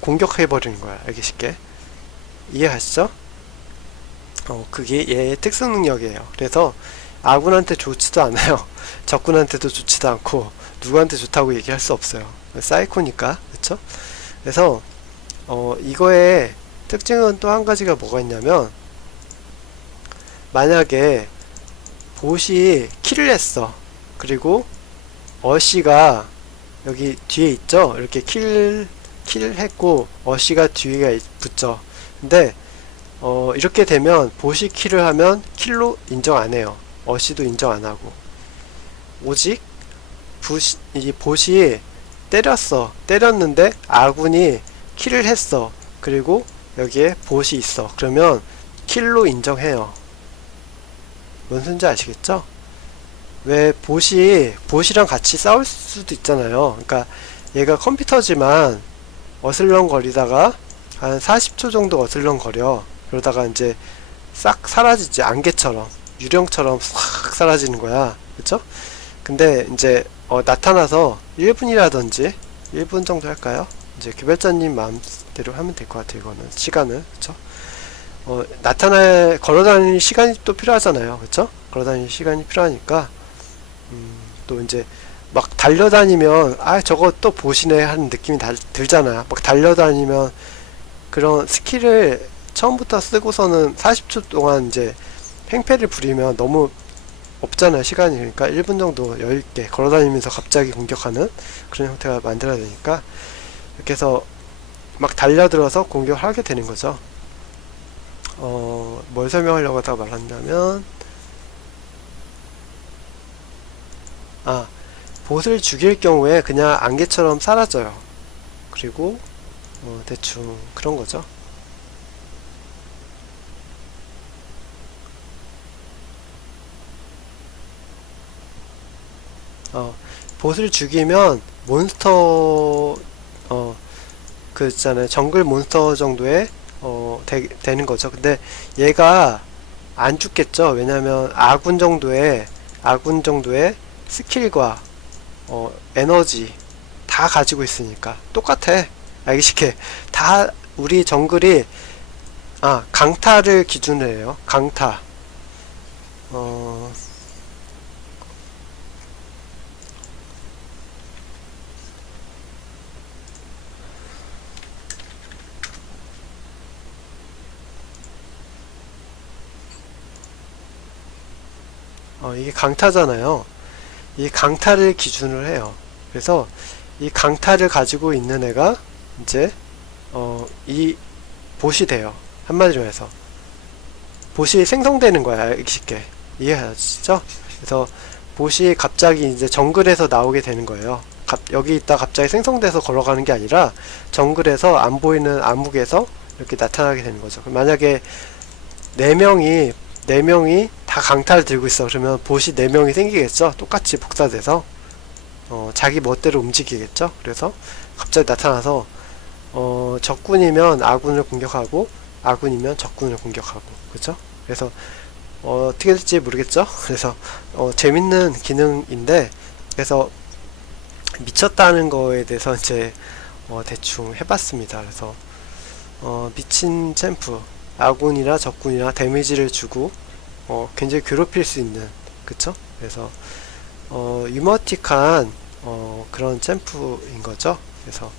공격해버리는 거야. 알기 쉽게. 이해하시죠? 그게 얘의 특수 능력이에요. 그래서 아군한테 좋지도 않아요. 적군한테도 좋지도 않고 누구한테 좋다고 얘기할 수 없어요. 사이코니까. 그쵸? 그래서 이거의 특징은 또 한 가지가 뭐가 있냐면, 만약에 봇이 킬을 했어. 그리고 어시가 여기 뒤에 있죠? 이렇게 킬을 했고 어시가 뒤에 붙죠. 근데 이렇게 되면 봇이 킬을 하면 킬로 인정 안 해요. 어시도 인정 안 하고. 오직 이 봇이 때렸는데 아군이 킬을 했어. 그리고 여기에 봇이 있어. 그러면 킬로 인정해요. 뭔 소린지 아시겠죠? 왜 봇이랑 같이 싸울 수도 있잖아요. 그러니까 얘가 컴퓨터지만 어슬렁거리다가 한 40초 정도 어슬렁거려. 그러다가 이제 싹 사라지지. 안개처럼 유령처럼 싹 사라지는 거야. 그쵸? 근데 이제 나타나서 1분이라든지 1분 정도 할까요? 이제 개발자님 마음대로 하면 될 것 같아요. 이거는 시간을. 그쵸? 걸어다니는 시간이 또 필요하잖아요. 그쵸? 걸어다니는 시간이 필요하니까 또 이제 막 달려다니면 저거 또 보시네 하는 느낌이 들잖아. 막 달려다니면 그런 스킬을 처음부터 쓰고서는 40초 동안 이제 행패를 부리면 너무 없잖아요. 시간이. 그러니까 1분 정도 여유있게 걸어다니면서 갑자기 공격하는 그런 형태가 만들어야 되니까 이렇게 해서 막 달려들어서 공격을 하게 되는 거죠. 뭘 설명하려고 하다가 말한다면, 봇을 죽일 경우에 그냥 안개처럼 사라져요. 그리고 대충 그런 거죠. 봇을 죽이면 몬스터 그 있잖아요. 정글 몬스터 정도의 되는 거죠. 근데 얘가 안 죽겠죠. 왜냐면 아군 정도의 스킬과 에너지 다 가지고 있으니까 똑같아. 알기 쉽게 다 우리 정글이 강타를 기준으로 해요. 강타. 이게 강타잖아요. 이 강타를 기준으로 해요. 그래서 이 강타를 가지고 있는 애가 이제 이 봇이 돼요. 한마디로 해서 봇이 생성되는 거야. 알기 쉽게 이해하시죠? 그래서 봇이 갑자기 이제 정글에서 나오게 되는 거예요. 여기 있다 갑자기 생성돼서 걸어가는 게 아니라 정글에서 안 보이는 암흑에서 이렇게 나타나게 되는 거죠. 만약에 4명이 다 강타를 들고 있어. 그러면 봇이 4명이 생기겠죠? 똑같이 복사돼서 자기 멋대로 움직이겠죠? 그래서 갑자기 나타나서 적군이면 아군을 공격하고 아군이면 적군을 공격하고, 그쵸? 그래서 어떻게 될지 모르겠죠? 그래서 재밌는 기능인데, 그래서 미쳤다는 거에 대해서 이제 대충 해봤습니다. 그래서 미친 챔프, 아군이나 적군이나 데미지를 주고 굉장히 괴롭힐 수 있는, 그쵸? 그래서 유머틱한 그런 챔프인 거죠. 그래서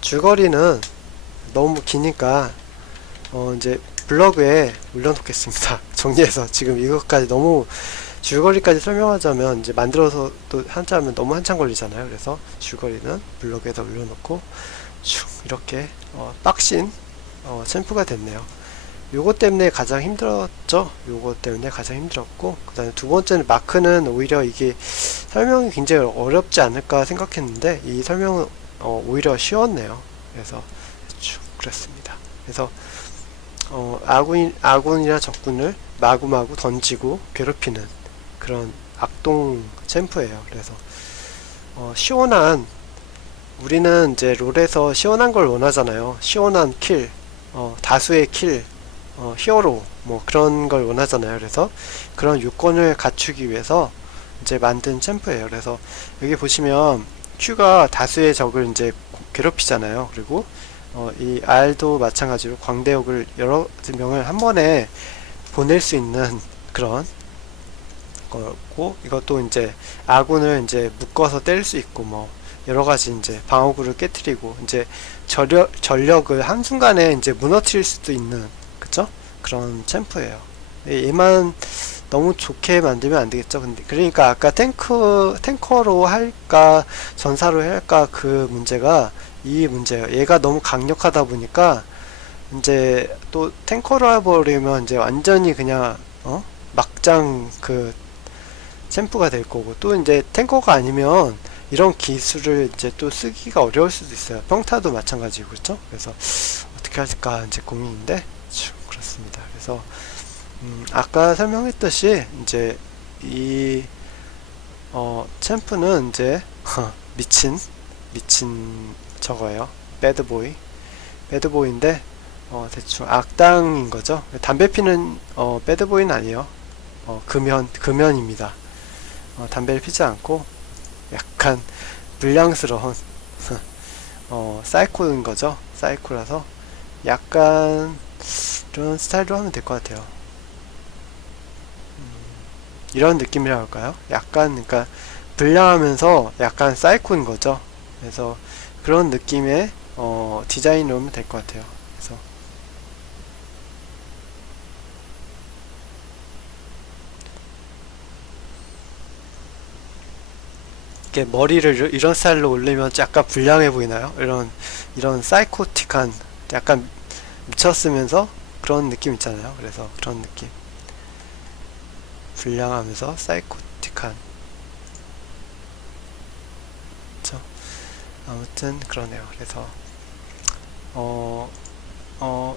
줄거리는 너무 기니까 이제 블로그에 올려놓겠습니다. 정리해서. 지금 이것까지 너무 줄거리까지 설명하자면 이제 만들어서 또 한자하면 너무 한참 걸리잖아요. 그래서 줄거리는 블로그에다 올려놓고 쭉 이렇게 빡신 챔프가 됐네요. 요거 때문에 가장 힘들었죠. 요거 때문에 가장 힘들었고, 그 다음에 두 번째는 마크는 오히려 이게 설명이 굉장히 어렵지 않을까 생각했는데 이 설명은 오히려 쉬웠네요. 그래서 그랬습니다. 그래서 아군이나 적군을 마구마구 던지고 괴롭히는 그런 악동 챔프예요. 그래서 시원한, 우리는 이제 롤에서 시원한 걸 원하잖아요. 시원한 킬, 다수의 킬, 히어로 뭐 그런 걸 원하잖아요. 그래서 그런 요건을 갖추기 위해서 이제 만든 챔프예요. 그래서 여기 보시면 Q가 다수의 적을 이제 괴롭히잖아요. 그리고 이 R도 마찬가지로 광대역을 여러 명을 한 번에 보낼 수 있는 그런 거고, 이것도 이제 아군을 이제 묶어서 때릴 수 있고, 뭐 여러 가지 이제 방어구를 깨뜨리고 이제 전력을 한순간에 이제 무너뜨릴 수도 있는, 그쵸? 그런 챔프예요. 얘만 너무 좋게 만들면 안 되겠죠. 근데 그러니까 아까 탱커로 할까 전사로 할까 그 문제가 이 문제예요. 얘가 너무 강력하다 보니까 이제 또 탱커로 해버리면 이제 완전히 그냥 막장 그 챔프가 될 거고, 또 이제 탱커가 아니면 이런 기술을 이제 또 쓰기가 어려울 수도 있어요. 평타도 마찬가지고, 그렇죠? 그래서 어떻게 할까 이제 고민인데 그렇습니다. 그래서 아까 설명했듯이 이제 이 챔프는 이제 미친 저거예요. 배드보이인데 대충 악당인 거죠. 담배 피는 배드보이는 아니에요. 금연입니다. 담배를 피지 않고 약간 불량스러운 사이코인 거죠. 사이코라서 약간 이런 스타일로 하면 될 것 같아요. 이런 느낌이라 할까요? 약간, 그러니까 불량하면서 약간 사이코인 거죠. 그래서 그런 느낌의 디자인으로 하면 될 것 같아요. 그래서 이렇게 머리를 이런 스타일로 올리면 약간 불량해 보이나요? 이런 사이코틱한, 약간 미쳤으면서 그런 느낌 있잖아요. 그래서 그런 느낌, 불량하면서 사이코틱한, 그쵸? 아무튼 그러네요. 그래서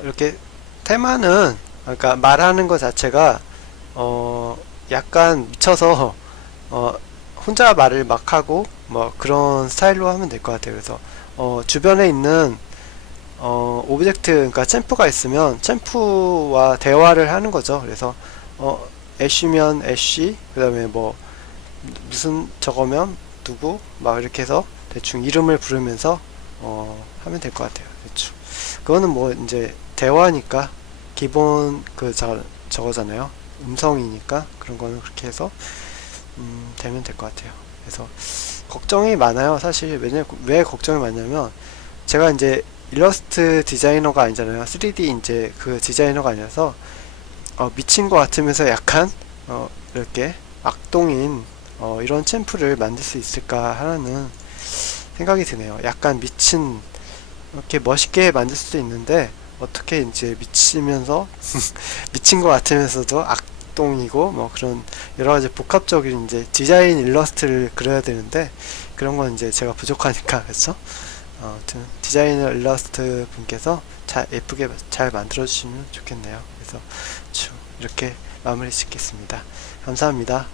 이렇게 테마는, 그러니까 말하는 것 자체가 약간 미쳐서 혼자 말을 막 하고 뭐 그런 스타일로 하면 될 것 같아요. 그래서 주변에 있는 오브젝트, 그러니까 챔프가 있으면 챔프와 대화를 하는 거죠. 그래서 애쉬면 애쉬, 그 다음에 뭐 무슨 저거면 누구, 막 이렇게 해서 대충 이름을 부르면서 하면 될 것 같아요. 대충 그거는 뭐 이제 대화니까 기본 저거잖아요. 음성이니까 그런 거는 그렇게 해서 되면 될 것 같아요. 그래서 걱정이 많아요. 사실 왜 걱정이 많냐면, 제가 이제 일러스트 디자이너가 아니잖아요. 3D 이제 그 디자이너가 아니라서 미친 것 같으면서 약간 이렇게 악동인 이런 챔프를 만들 수 있을까 하는 생각이 드네요. 약간 미친, 이렇게 멋있게 만들 수도 있는데 어떻게 이제 미치면서 미친 것 같으면서도 악동이고 뭐 그런 여러 가지 복합적인 이제 디자인 일러스트를 그려야 되는데, 그런 건 이제 제가 부족하니까, 그렇죠? 아무튼 디자이너 일러스트 분께서 예쁘게 잘 만들어 주시면 좋겠네요. 그래서 이렇게 마무리 짓겠습니다. 감사합니다.